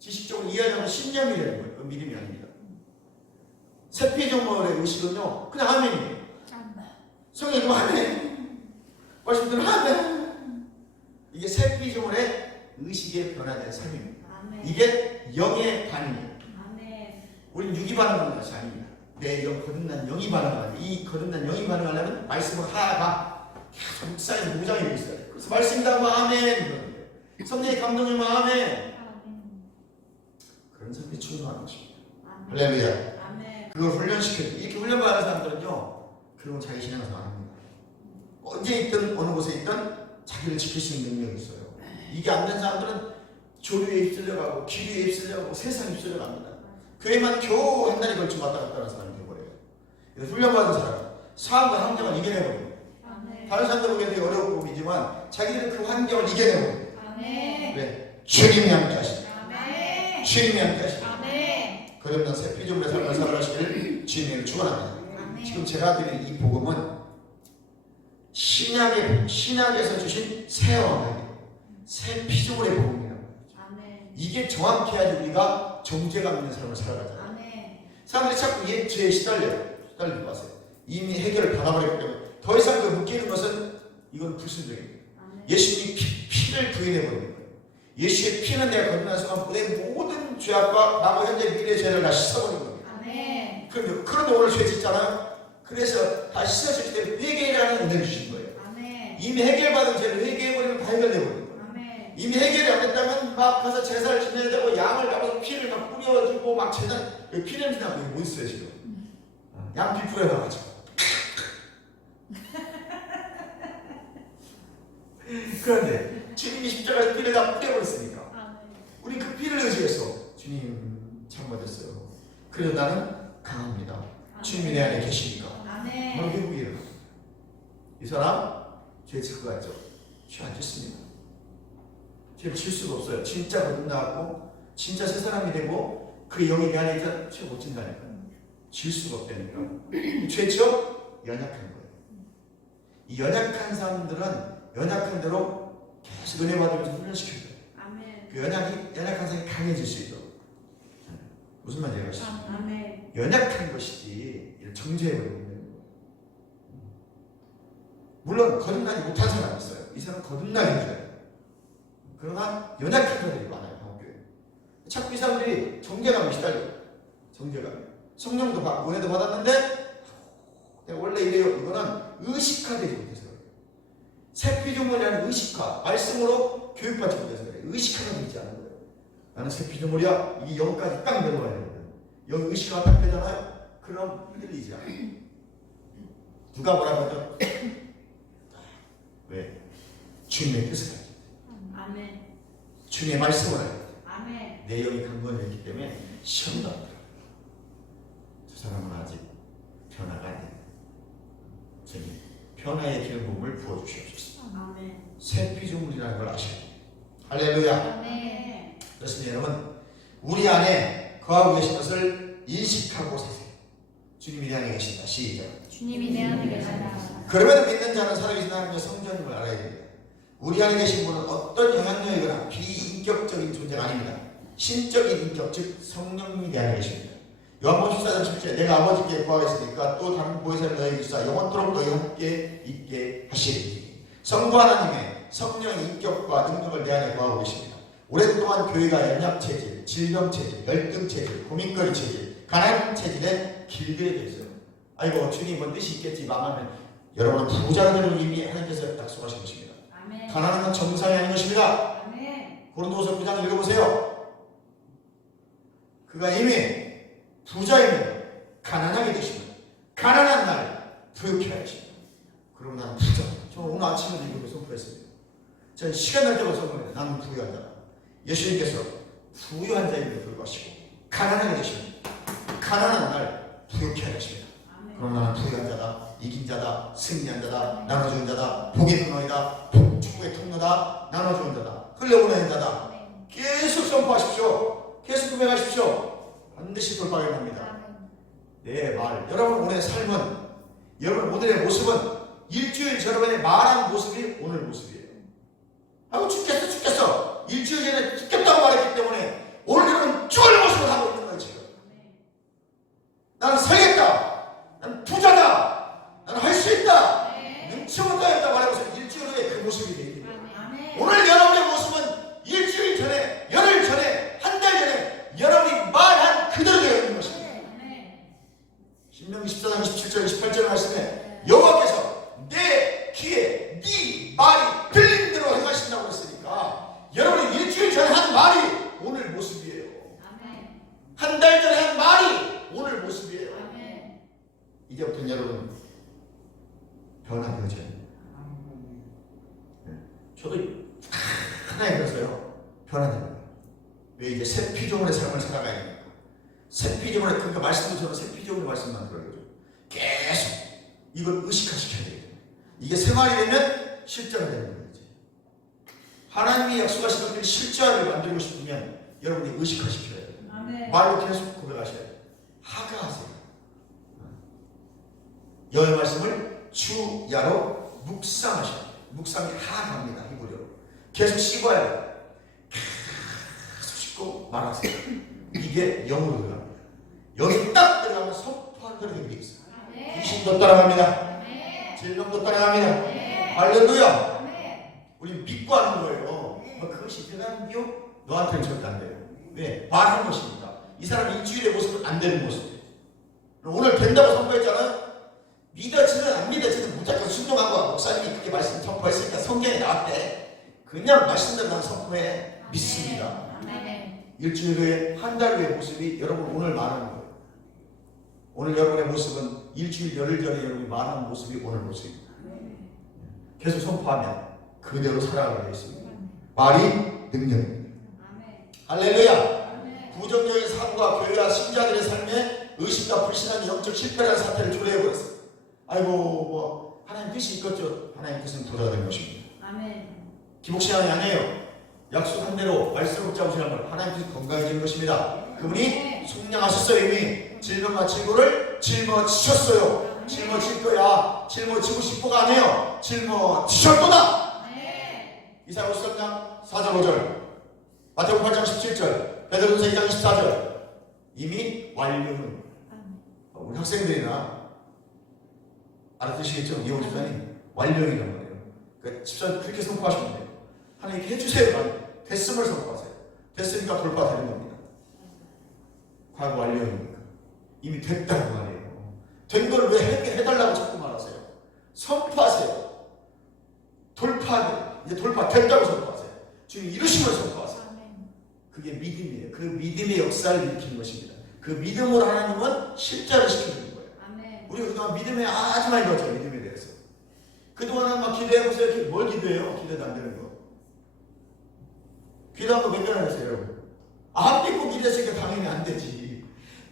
지식적으로 이해하려면 신념이 되는 거예요. 그 믿음이 아닙니다. 세피조물의 의식은요, 그냥 아멘이에요. 성경이 아멘, 말씀 들으면 아멘. 이게 세피조물의 의식에 변화된 삶입니다. 이게 영의 반응이에요. 우리는 육이 반응하는 것이 아닙니다. 내 영, 거듭난 영이 반응하는, 이 거듭난 영이 반응하려면 말씀을 하야가 계속 묵상에서 무장이 되어 있어요. 그래서 말씀이라고 아멘 그러는 거예요. 성령의 감동이면 아멘. 그런 삶이 충분한 것입니다. 할렐루야. 그걸 훈련시켜요. 이렇게 훈련받는 사람들은요, 그런 거 자기 신앙에서 안 합니다. 언제 있든 어느 곳에 있든 자기를 지킬 수 있는 능력이 있어요. 이게 안 된 사람들은 조류에 휩쓸려가고 기류에 휩쓸려가고 세상에 휩쓸려갑니다. 교회만 겨우 한 달에 걸쳐 왔다 갔다 하는 사람이 되어버려요. 그래서 훈련받은 사람, 상황과 환경을 이겨내버려요. 아멘. 다른 사람들 보기엔 되게 어려운 부분이지만 자기들은 그 환경을 이겨내버려요. 아멘. 왜? 주님이 함께 하시니. 아멘. 주님이 함께 하시니. 아멘. 그러면 새 피조물의 삶을 살아가시기를 주님을 축원합니다. 아멘. 지금 제가 드린 이 복음은 신약에서 주신 새 언어예요. 새 피조물의 복음이에요. 아멘. 이게 정확히 해야지 우리가 정죄감 있는 삶을 살아가잖아요. 아멘. 사람들이 자꾸 옛 죄에 시달리고 왔어요. 이미 해결을 받아버렸기 때문에 더 이상 그 묶이는 것은 이건 불순종입니다. 아멘. 예수님이 피를 부인해버리는 거예요. 예수의 피는 내가 건너는 순간 내 모든 죄악과 과거, 현재, 미래의 죄를 다 씻어버린 겁니다. 아멘. 그런데 오늘 죄 짓잖아요. 그래서 다 씻어질 때 회개라는 은혜를 주신 거예요. 아멘. 이미 해결받은 죄를 회개해버리면 다 해결되버리는 거예요. 아멘. 이미 해결이 안 됐다면 막 가서 제사를 지내야 되고 양을 잡아서 피를 막 뿌려주고 막 제사 피 냄새 나고 뭐 있어요 지금. 양피 뿌려놔가지고. 그런데 주님이 십자가에서 피를 다 뿌려버렸으니까 아멘. 우리 그 피를 의지해서 주님 잘못했어요. 그래도 나는 강합니다. 주님이 내 안에 계시니까. 아멘. 바로 회복이에요. 이 사람 죄 질 것 같죠? 죄 안 짓습니다. 죄를 질 수가 없어요. 진짜 거듭나고 진짜 새 사람이 되고 그 영이 내 안에 있다 죄 못 진다니까. 질 수가 없다니까. 죄죠? 연약한 거예요. 이 연약한 사람들은 연약한 대로 계속 은혜 받으면서 훈련시켜줘요. 아멘. 그 연약한 사람이 강해질 수 있도록. 무슨 말인지 알겠어요? 아멘. 연약한 것이지 정죄해버리는 거예요. 물론 거듭나지 못한 사람이 있어요. 이 사람은 거듭나는 거예요. 그러나 연약한 사람들이 많아요. 한국교회. 자꾸 이 사람들이 정죄감에 시달려요. 정죄감. 성령도 받고 은혜도 받았는데 내가 원래 이래요. 이거는 의식화되지 못해서 그래요. 새 피조물이라는 의식화. 말씀으로 교육받지 못해서 그래요. 의식화가 되지 않은 거예요. 나는 새 피조물이야. 이게 영까지 딱 내려가야 되거든. 영 의식화가 딱 되잖아요. 그럼 흔들리지 않아요. 누가 뭐라고 하죠? 왜? 주님의 뜻을 알죠. 아멘. 주님의 말씀을 알죠. 아멘. 내 영이 강건했기 때문에 시험도 안 들어요. 두 사람은 아직 변화가 안 됩니다. 주님, 변화의 기름부음을 부어주시옵소서. 아멘. 새 피조물이라는 걸 아셔야 돼요. 할렐루야. 아멘. 그렇습니다. 여러분, 우리 안에 거하고 계신 것을 인식하고 사세요. 주님이 내 안에 계신다. 시작. 주님이 내 안에 계시다. 그러면 믿는 자는 살아계신 하나님의 성전임을 알아야 됩니다. 우리 안에 계신 분은 어떤 영향력이거나 비인격적인 존재가 아닙니다. 신적인 인격, 즉 성령님이 내 안에 계십니다. 요한복음 14장 17절에 내가 아버지께 구하겠으니까 또 다른 보혜사를 너희에게 주사 영원토록 너희와 함께 있게 하시리니. 성부 하나님의 성령의 인격과 능력을 내 안에 구하고 계십니다. 오랫동안 교회가 연약체질, 질병체질, 열등체질, 고민거리 체질, 가난 체질에 길들여져 있어요. 아이고 주님 뭔 뜻이 있겠지 망하면 여러분은 부자가 되는 이미 하나님께서 약속하신 것입니다. 아멘. 가난한 건 정상이 아닌 것입니다. 아멘. 고린도후서 9장 읽어보세요. 그가 이미 부자이면 가난하게 되시면 가난한 날 부욕해 하십니다. 그럼 나는 부자. 저 오늘 아침에도 이렇게 선포했습니다. 저는 시간 날 때마다 선포해요. 나는 부유한 자다. 예수님께서 부유한 자임에도 불구하시고 가난하게 되십니다. 가난한 날 부욕해 하십니다. 그럼 나는 부유한 자다, 이긴 자다, 승리한 자다, 나눠주는 자다, 복의 근원이다, 축복의 통로다, 나눠주는 자다, 흘려보내는 자다. 계속 선포하십시오. 계속 고백하십시오. 반드시 돌파가 일어납니다. 내 말, 여러분 오늘의 삶은, 여러분 오늘의 모습은 일주일 전 여러분의 말한 모습이 오늘 모습이에요. 하고 죽겠어. 일주일 전에 죽겠다고 말했기 때문에 오늘 여러분 죽을 모습을 하고 있는 거예요 지금. 나는 살겠다. 나는 부자다. 나는 할 수 있다. 능치 못하겠다 말하고서 일주일 후에 그 모습이 되는 거예요. 오늘 여러분의 모습은 일주일 전에, 열흘 전에, 한 달 전에 여러분이 말한 그대로 되어 있는 것입니다. 신명기 14장 27절 28절 말씀에 여호와께서 내 귀에 네 말이 들리는 대로 행하신다고 했으니까 여러분이 일주일 전에 한 말이 오늘 모습이에요. 한 달 전에 한 말이 오늘 모습이에요. 이제부터는 여러분 변화되어져요. 저도 하나에 그래서요 변화되는 거예요. 왜 이제 새 피조물의 삶을 살아가야 되니까. 새 피조물의 그러니까 말씀도 저는 새 피조물의 말씀만 들어요. 계속 이걸 의식화시켜야 돼요. 이게 생활이 되면 실제가 되는 거예요. 하나님이 약속하신 것들이 실제화를 만들고 싶으면 여러분이 의식화시켜야 돼요. 아멘. 말로 계속 고백하셔야 돼요. 하가하세요. 여호와의 말씀을 주야로 묵상하셔야 돼요. 묵상이 하갑니다. 히브리어로. 계속 씹어야 돼요. 계속 씹고 말하세요. 이게 영으로 들어갑니다. 여기 딱 들어가면 선포한 대로 되게 있어요. 귀신도 따라갑니다. 질병도 따라갑니다. 할렐루야. 우리 믿고 하는 거예요. 뭐 그것이 대단한 게 너한테는 절대 안 돼요. 왜? 말하는 것이니까. 이 사람 일주일의 모습은 안 되는 모습이에요. 오늘 된다고 선포했잖아요. 믿어지든 안 믿어지든 무조건 순종한 거야. 목사님이 그렇게 말씀 선포했으니까 성경에 나왔대. 그냥 말씀대로 난 선포해. 믿습니다. 일주일 후에, 한 달 후의 모습이 여러분 오늘 말하는 거예요. 오늘 여러분의 모습은 일주일, 열흘 전에 여러분이 말하는 모습이 오늘 모습입니다. 계속 선포하면 그대로 살아가게 되어 있습니다. 말이 능력입니다. 할렐루야. 부정적인 삶과 교회와 신자들의 삶에 의심과 불신함이 영적 실패라는 사태를 초래해버렸어요. 아이고 뭐 하나님 뜻이 있겠죠. 하나님 뜻은 도자가 된 것입니다. 기복신앙이 아니에요. 약속한 대로 말씀을 붙잡으시는 걸 하나님 뜻이 건강해지는 것입니다. 그분이 속량하셨어요. 이미 질병과 질고를 짊어지셨어요. 짊어질 거야. 짊어지고 싶고가 아니에요. 짊어지셨도다. 이사야 53장 4절 5절, 마태복음 8장 17절, 베드로전서 2장 14절 이미 완료는 우리 학생들이나 알아듣으시겠죠? 이호 집사님 완료이란 말이에요. 그러니까 집사님 그렇게 선포하시면 돼요. 하나님 해주세요. 됐음을 선포하세요. 됐으니까 돌파되는 겁니다. 과거 완료입니까? 이미 됐다고 말이에요. 된 걸 왜 해달라고 자꾸 말하세요? 선포하세요. 이제 돌파됐다고 선포하세요. 지금 이루심을 선포하세요. 그게 믿음이에요. 그 믿음의 역사를 일으키는 것입니다. 그 믿음으로 하나님은 실제를 시켜주는 거예요. 우리가 그동안 믿음에 아주 많이 넣었죠. 믿음에 대해서. 그동안은 막 기도해보세요. 뭘 기도해요? 기도도 안 되는 거. 기도한 거 몇 개나 했어요, 여러분? 안 믿고 기도했으니까 당연히 안 되지.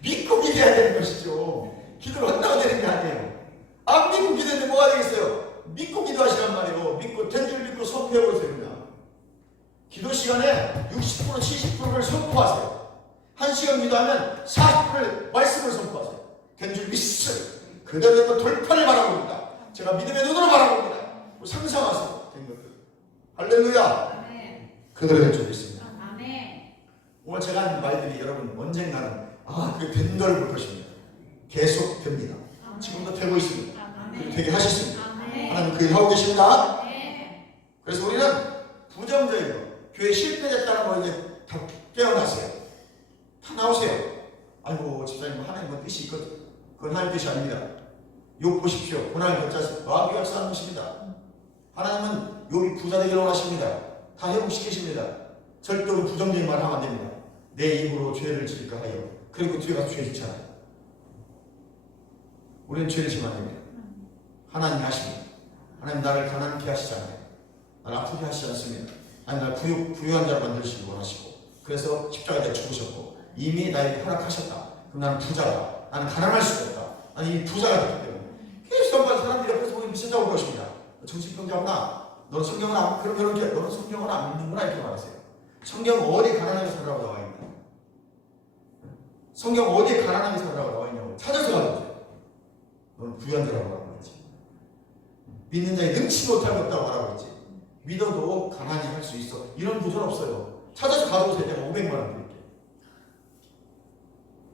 믿고 기도해야 되는 것이죠. 기도를 한다고 되는 게 아니에요. 안 믿고 기도했는데 뭐가 되겠어요? 믿고 기도하시란 말이에요. 믿고 된 줄 믿고 선포해보세요. 그냥 기도 시간에 60% 70%를 선포하세요. 1시간 기도하면 40%를 말씀을 선포하세요. 된 줄 믿으세요. 그대로 돌파를 바라봅니다. 제가 믿음의 눈으로 바라봅니다. 상상하세요. 된 것들. 할렐루야. 그대로 될 줄 믿습니다. 오늘 제가 하는 말들이 여러분 언젠가는 그게 된 걸 볼 것입니다. 계속 됩니다. 지금도 되고 있습니다. 되게 하셨습니다. 하나님 그 일 하고 계십니다. 그래서 우리는 부정적인 거, 교회 실패됐다는 거 이제 다 깨어나세요. 다 나오세요. 아이고 집사님 하나님은 뜻이 있거든. 그건 하나님 뜻이 아닙니다. 욥 보십시오. 고난을 겪자서 마귀가 역사하는 것입니다. 하나님은 욥이 부자 되기를 원하십니다. 다 회복시키십니다. 절대로 부정적인 말 하면 안 됩니다. 내 입으로 죄를 지을까 하여. 그리고 뒤에 가서 죄 짓잖아요. 우리는 죄를 지면 안 됩니다. 하나님이 하십니다. 하나님 나를 가난케 하시잖아요. 나를 아프게 하시지 않습니다. 하나님 나를 부유한 자로 만드시기 원하시고, 그래서 십자가에 죽으셨고 이미 나에게 허락하셨다. 그럼 나는 부자다. 나는 가난할 수가 없다. 나는 이미 부자가 됐기 때문에 계속 사람들이 옆에서 보기 미쳤다고 올 것입니다. 정신병자구나. 너는 성경을 안 그렇게 너는 성경을 안 믿는구나 이렇게 말하세요. 성경 어디 가난하게 살라고 나와 있냐? 성경 어디에 가난하게 살라고 나와 있냐고 찾아서 가보세요. 너는 부유한 자라고 말하고 있지. 믿는 자에 능치 못할 것 없다고 말하고 있지. 믿어도 가난히 할 수 있어. 이런 구조는 없어요. 찾아서 가보세요. 내가 500만 원 드릴게.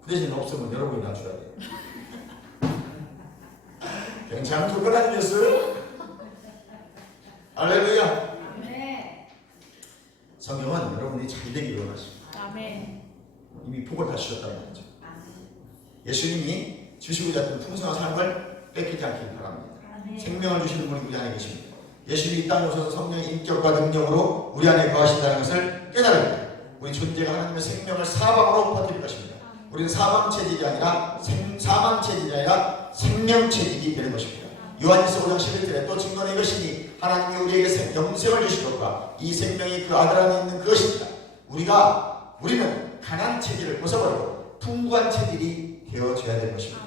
그 대신 없으면 여러분이 다 줘야 돼요. 괜찮은 조건 아니겠어요? 할렐루야. 성경은 여러분이 잘 되기를 원하십니다. 이미 복을 다 주셨다는 거죠. 예수님이 주시고자 했던 풍성한 삶을 뺏기지 않기를 바랍니다. 생명을 주시는 분이 우리 안에 계십니다. 예수님이 이 땅에 오셔서 성령의 인격과 능력으로 우리 안에 거하신다는 것을 깨달으면 우리 존재가 하나님의 생명을 사방으로 퍼뜨릴 것입니다. 우리는 사방체질이 아니라 생명체질이 되는 것입니다. 요한일서 5장 11절에 또 증거는 이것이니 하나님이 우리에게 영생을 주신 것과 이 생명이 그 아들 안에 있는 그것입니다. 우리는 가난 체질을 벗어버리고 풍부한 체질이 되어져야 될 것입니다.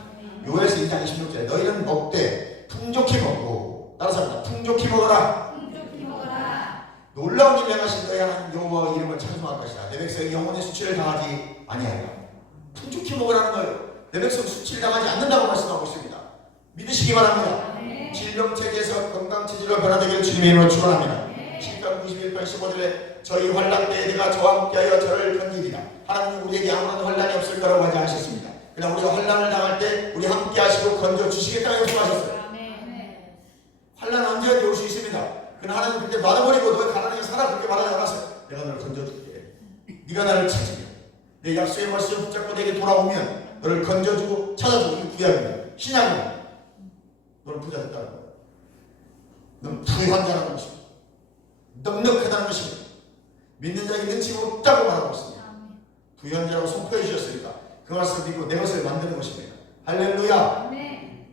요엘서 2장 26절에 너희는 먹되 풍족히 먹고 따라서 합니다. 풍족히 먹어라. 풍족히 먹어라. 놀라운 일 행하신 너희 하나님 여호와 이름을 찬송할 것이다. 내 백성의 영혼의 수치를 당하지 아니하리라. 풍족히 먹으라는 거예요. 내 백성 수치를 당하지 않는다고 말씀하고 있습니다. 믿으시기 바랍니다. 아멘. 질병체제에서 건강체제로 변화되기를 주님의 이름으로 축원합니다. 시편 91편 15절에 저희 환난 때에 내가 저와 함께하여 저를 건지리라. 하나님 우리에게 아무런 환난이 없을 거라고 하지 않으셨습니다. 그러나 우리가 환난을 당할 때 우리 함께하시고 건져주시겠다고 약속하셨어요. 아멘. 환난 언제든지 올 수 있습니다. 그러나 하나님 그때 놔둬버리고 너 가난하게 살아 그렇게 말하지 않았어요. 내가 너를 건져줄게. 네가 나를 찾으면 내 약속의 말씀을 붙잡고 내게 돌아오면 너를 건져주고 찾아주고. 이게 구약입니다. 신약입니다. 너는 부자 됐다는 거야. 넌 부유한 자라는 것입니다. 넉넉하다는 것입니다. 믿는 자에게 능치 없다고 말하고 있습니다. 부유한 자라고 선포해 주셨으니까 그 말씀을 믿고 내 것을 만드는 것입니다. 할렐루야. 아멘.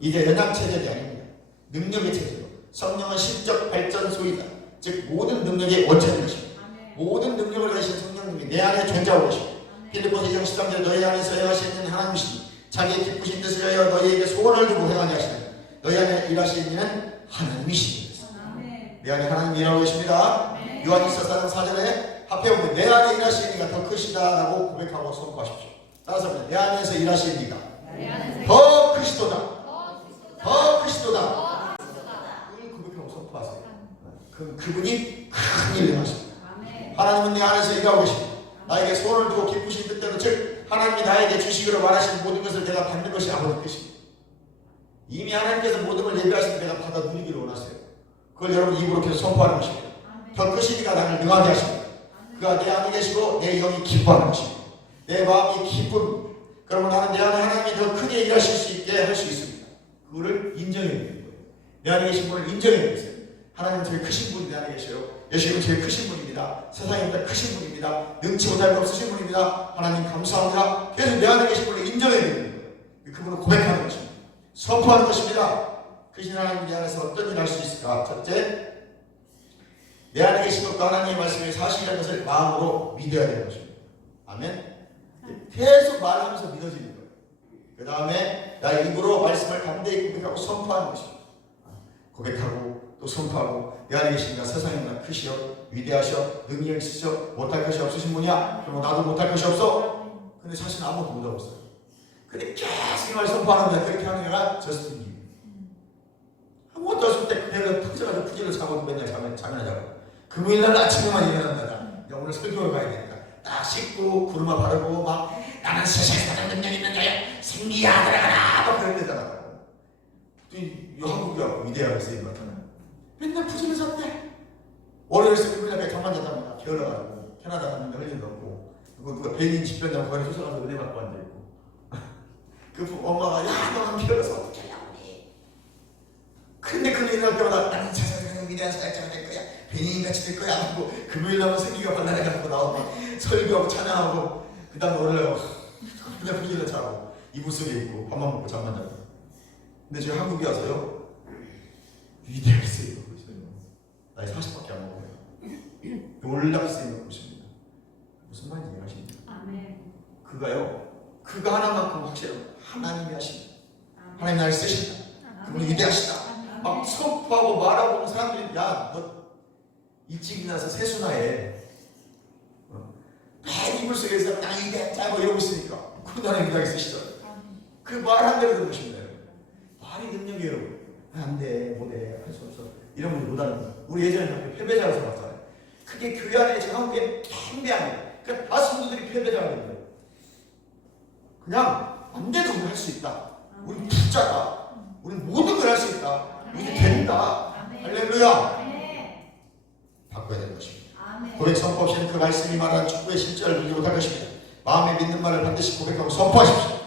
이제 연약체제가 아닙니다. 능력의 체제로. 성령은 신적 발전소이다. 즉 모든 능력의 원천인 것입니다. 아멘. 모든 능력을 가진 성령님이 내 안에 존재하고 계십니다. 필리포스 2장 13절 너희 안에서 행하시는 하나님이시니 자기의 기쁘신 뜻을 하여 너희에게 소원을 두고 행하게 하시는 너희 안에 일하시는 이는 하나님이시니 아멘. 내 안에 하나님이 일하고 계십니다. 아멘. 요한일서 4장 4절에 앞에 보면 내 안에 일하시는 이가 더 크시다라고 고백하고 선포하십시오. 따라서 내 안에서 일하시는 이가 내 안에서 더 크시도다. 더 크시도다. 더 크시도다. 더 크시도다. 그걸 고백하고 선포하세요. 그분이 큰 일을 하십니다. 아멘. 하나님은 내 안에서 일하고 계십니다. 나에게 소원을 두고 기쁘신 뜻대로 즉 하나님이 나에게 주시기로 말하신 모든 것을 내가 받는 것이 아버지 뜻입니다. 이미 하나님께서 모든 걸 예비하신 내가 받아 누리기를 원하세요. 그걸 여러분 입으로 계속 선포하는 것입니다. 더 크신 이가 나를 능하게 하십니다. 그가 내 안에 계시고 내 영이 기뻐하는 것입니다. 내 마음이 기쁩니다. 그러면 나는 내 안에 하나님이 더 크게 일하실 수 있게 할 수 있습니다. 그거를 인정해 드리는 거예요. 내 안에 계신 분을 인정해 드리세요. 하나님 제일 크신 분이 내 안에 계셔요. 예수님은 제일 크신 분입니다. 세상에보다 크신 분입니다. 능치 못할 것 없으신 분입니다. 하나님 감사합니다. 그래서 내 안에 계신 분을 인정해 드리는 거예요. 그분을 고백하는 것입니다. 선포하는 것입니다. 크신 하나님 내 안에서 어떤 일을 할 수 있을까? 첫째, 내 안에 계신 것과 하나님의 말씀이 사실이라는 것을 마음으로 믿어야 되는 것입니다. 아멘. 계속 말하면서 믿어지는 거예요. 그 다음에 나의 입으로 말씀을 담대히 고백하고 선포하는 것입니다. 고백하고 또 선포하고 내 안에 계신가 세상에나 크시오 위대하시오 능력 있으시오 못할 것이 없으신 분이야. 그럼 나도 못할 것이 없어. 근데 사실 아무것도 못하고 있어요. 근데 계속 이 말 선포하는데 그렇게 하는 애가 저스틴 기. 아무것도 없을 때 그대로 푹져가지고 푸지를 자고 맨날 잠이나 자고 금요일날 아침에만 일어난다. 오늘 설교를 가야 되니까 딱 씻고 구르마 바르고 막 나는 세상에 가장 능력 있는 자야 생기야 들어가라 막 그럴 때잖아. 이 한국이 위대하게 쓰인 것 같아요. 맨날 푸지를 잤대. 월요일에서 금요일날 잠만 자다가 게을러가지고 캐나다 갔는데 할 일도 없고 누가 베닌 집변장 거리 쫓아가서 은혜 받고 앉아있고 그 엄마가 야 너는 게을러서 어떻게 하냐고 근데 그 일어날 때마다 나는 세상에 위대한 사역자가 될 거야. 베닌같이 될 거야 하고 금요일 나면 생기가 발랄해가지고 나오고 설교하고 찬양하고 그 다음에 월요일날 그냥 푸지를 자고 이불 속에 있고 밥만 먹고 잠만 자고. 근데 제가 한국에 와서요 위대하게 쓰이고 있어요. 나이 40밖에 안 먹어요. 놀랍게 쓰이고 있습니다. 무슨 말인지 이해하십니까? 아멘. 그가요 그가 하나만큼 확실해요. 하나님이 하신다. 하나님 나를 쓰신다. 그분이 위대하시다. 막 선포하고 말하고 하는 사람들이 야 너 일찍 일어나서 세수나해 맨 이불 속에서 나 위대한 짜 이러고 있으니까 그분 하나님 위대하게 쓰시더라고요. 그 말 한 대로 들으시면 돼요. 말이 능력이에요. 안돼 못해 할 수 없어 이런 분들 못하는 거예요. 우리 예전에 패배자로 살았잖아요. 그게 교회 안에 저 한국에 팽배한 거예요. 그러니까 다 성도들이 패배자가 되는 거예요. 그냥 안 돼도 우리 할 수 있다. 우리 부자다. 우리 모든 걸 할 수 있다. 우리 된다. 할렐루야. 바꿔야 되는 것입니다. 고백 선포 없이는 그 말씀이 말하는 축복의 실제를 누리지 못할 것입니다. 마음에 믿는 말을 반드시 고백하고 선포하십시오.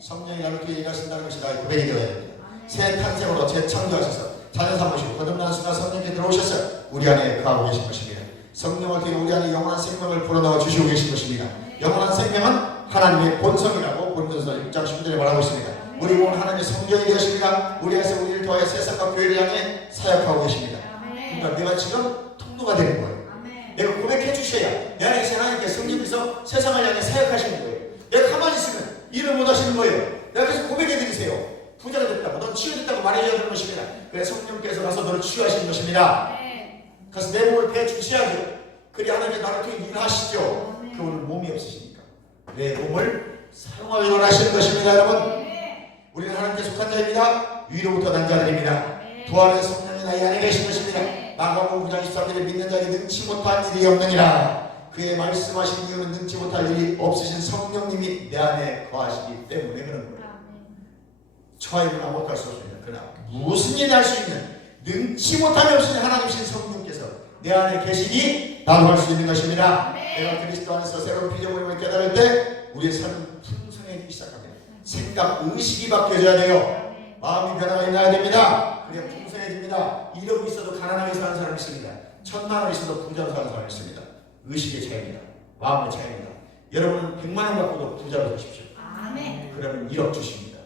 성령이 나를 통해 일하신다는 것이 나의 고백이 되어야 됩니다. 새 탄생으로 재창조하셔서 자녀 삼으시고 거듭나는 순간 성령께 들어오셔서 우리 안에 거하고 계신 것입니다. 성령을 통해 우리 안에 영원한 생명을 불어넣어 주시고 계신 것입니다. 영원한 생명은 하나님의 본성이라고 고린도서 6장 19절에 말하고 있습니다. 우리 몸은 하나님의 성전이 되었습니다. 우리 안에서 우리를 더하여 세상과 교회를 향해 사역하고 계십니다. 그러니까 내가 지금 통로가 되는 거예요. 내가 고백해 주셔야 내 안에서 하나님께 성령께서 세상을 향해 사역하시는 거예요. 내가 가만히 있으면 일을 못 하시는 거예요. 내가 그래서 고백해 드리세요. 부자가 됐다고, 넌 치유됐다고 말해줘야 되는 것입니다. 그래 성령께서 가서 너를 치유하시는 것입니다. 가서 내 몸을 대주셔야죠. 그리 하나님께 나를 통해 일하시죠. 그분은 몸이 없으시니까 내 몸을 사용하기 원하시는 것입니다. 여러분, 우리는 하나님께 속한 자입니다. 위로부터 난 자들입니다. 부활의 성령이 나의 안에 계신 것입니다. 마가복음 9장 13절에 믿는 자에게 능치 못한 일이 없느니라. 그의 말씀하신 이유는 능치 못할 일이 없으신 성령님이 내 안에 거하시기 때문에 그런 거예요. 저의 문화 못할 수 없습니다. 그러나 무슨 일을 할 수 있는 능치 못함이 없으신 하나님이신 성령께서 내 안에 계시니 나도 할 수 있는 것입니다. 내가 그리스도 안에서 새로운 피조물임을 깨달을 때 우리의 삶은 풍성해지기 시작합니다. 생각, 의식이 바뀌어져야 돼요. 마음이 변화가 있어야 됩니다. 그래야 풍성해집니다. 1억 있어도 가난하게 사는 사람이 있습니다. 1000만 원 있어도 부자로 사는 사람이 있습니다. 의식의 차이입니다. 마음의 차이입니다. 여러분은 100만 원 갖고도 부자로 사십시오. 그러면 1억 주십니다.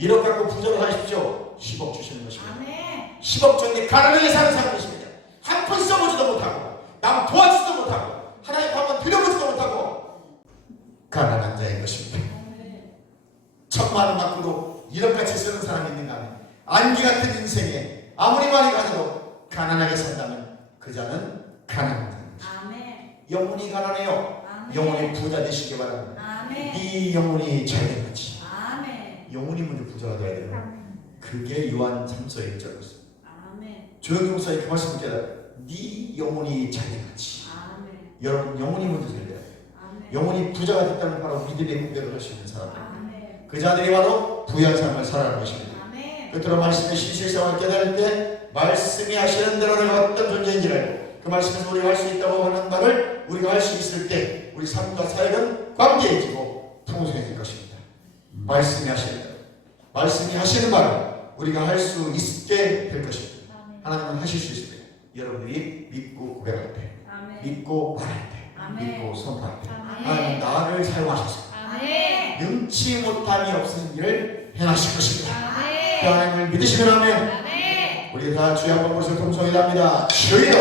1억 갖고 부자로 사십시오. 10억 주시는 것입니다. 10억 전에 가난하게 사는 사람이 있습니다. 한 푼 써보지도 못하고 남 도와주지도 못하고 하나님 밥만 드려보지도 못하고 가난한 자인 것입니다. 1000만 원 갖고도 1억같이 쓰는 사람이 있는가 하면 안개 같은 인생에 아무리 많이 가져도 가난하게 산다면 그 자는 가난한 자입니다. 영혼이 가난해요. 영혼이 부자 되시기 바랍니다. 네 영혼이 잘된 거지. 영혼이 먼저 부자가 돼야 돼요. 그게 요한 3서의 1절이었어요. 조영기 목사님 그 말씀을 깨달아요. 네 영혼이 잘된 거지. 여러분 영혼이 먼저 잘 돼야 돼요. 영혼이 부자가 됐다는 바로 믿음의 고백을 할 수 있는 사람. 그 자들이 바로 부유한 삶을 살아가는 것입니다. 끝으로 말씀의 신실성을 깨달을 때 말씀이 하시는 대로 내가 어떤 존재인지를 알고 그 말씀에서 우리가 할 수 있다고 하는 말을 우리가 할 수 있을 때 우리 삶과 사역은 관계해지고 풍성해질 것입니다. 말씀이 하시는 대로 말씀이 하시는 말을 우리가 할 수 있게 될 것입니다. 하나님은 하실 수 있습니다. 여러분들이 믿고 고백할 때, 믿고 말할 때, 믿고 선포할 때 하나님은 나를 사용하셔서 능치 못함이 없으신 일을 행하실 것입니다. 그 하나님을 믿으시면 하면 우리 다 주의 한 번 것을 통성이랍니다. 주여!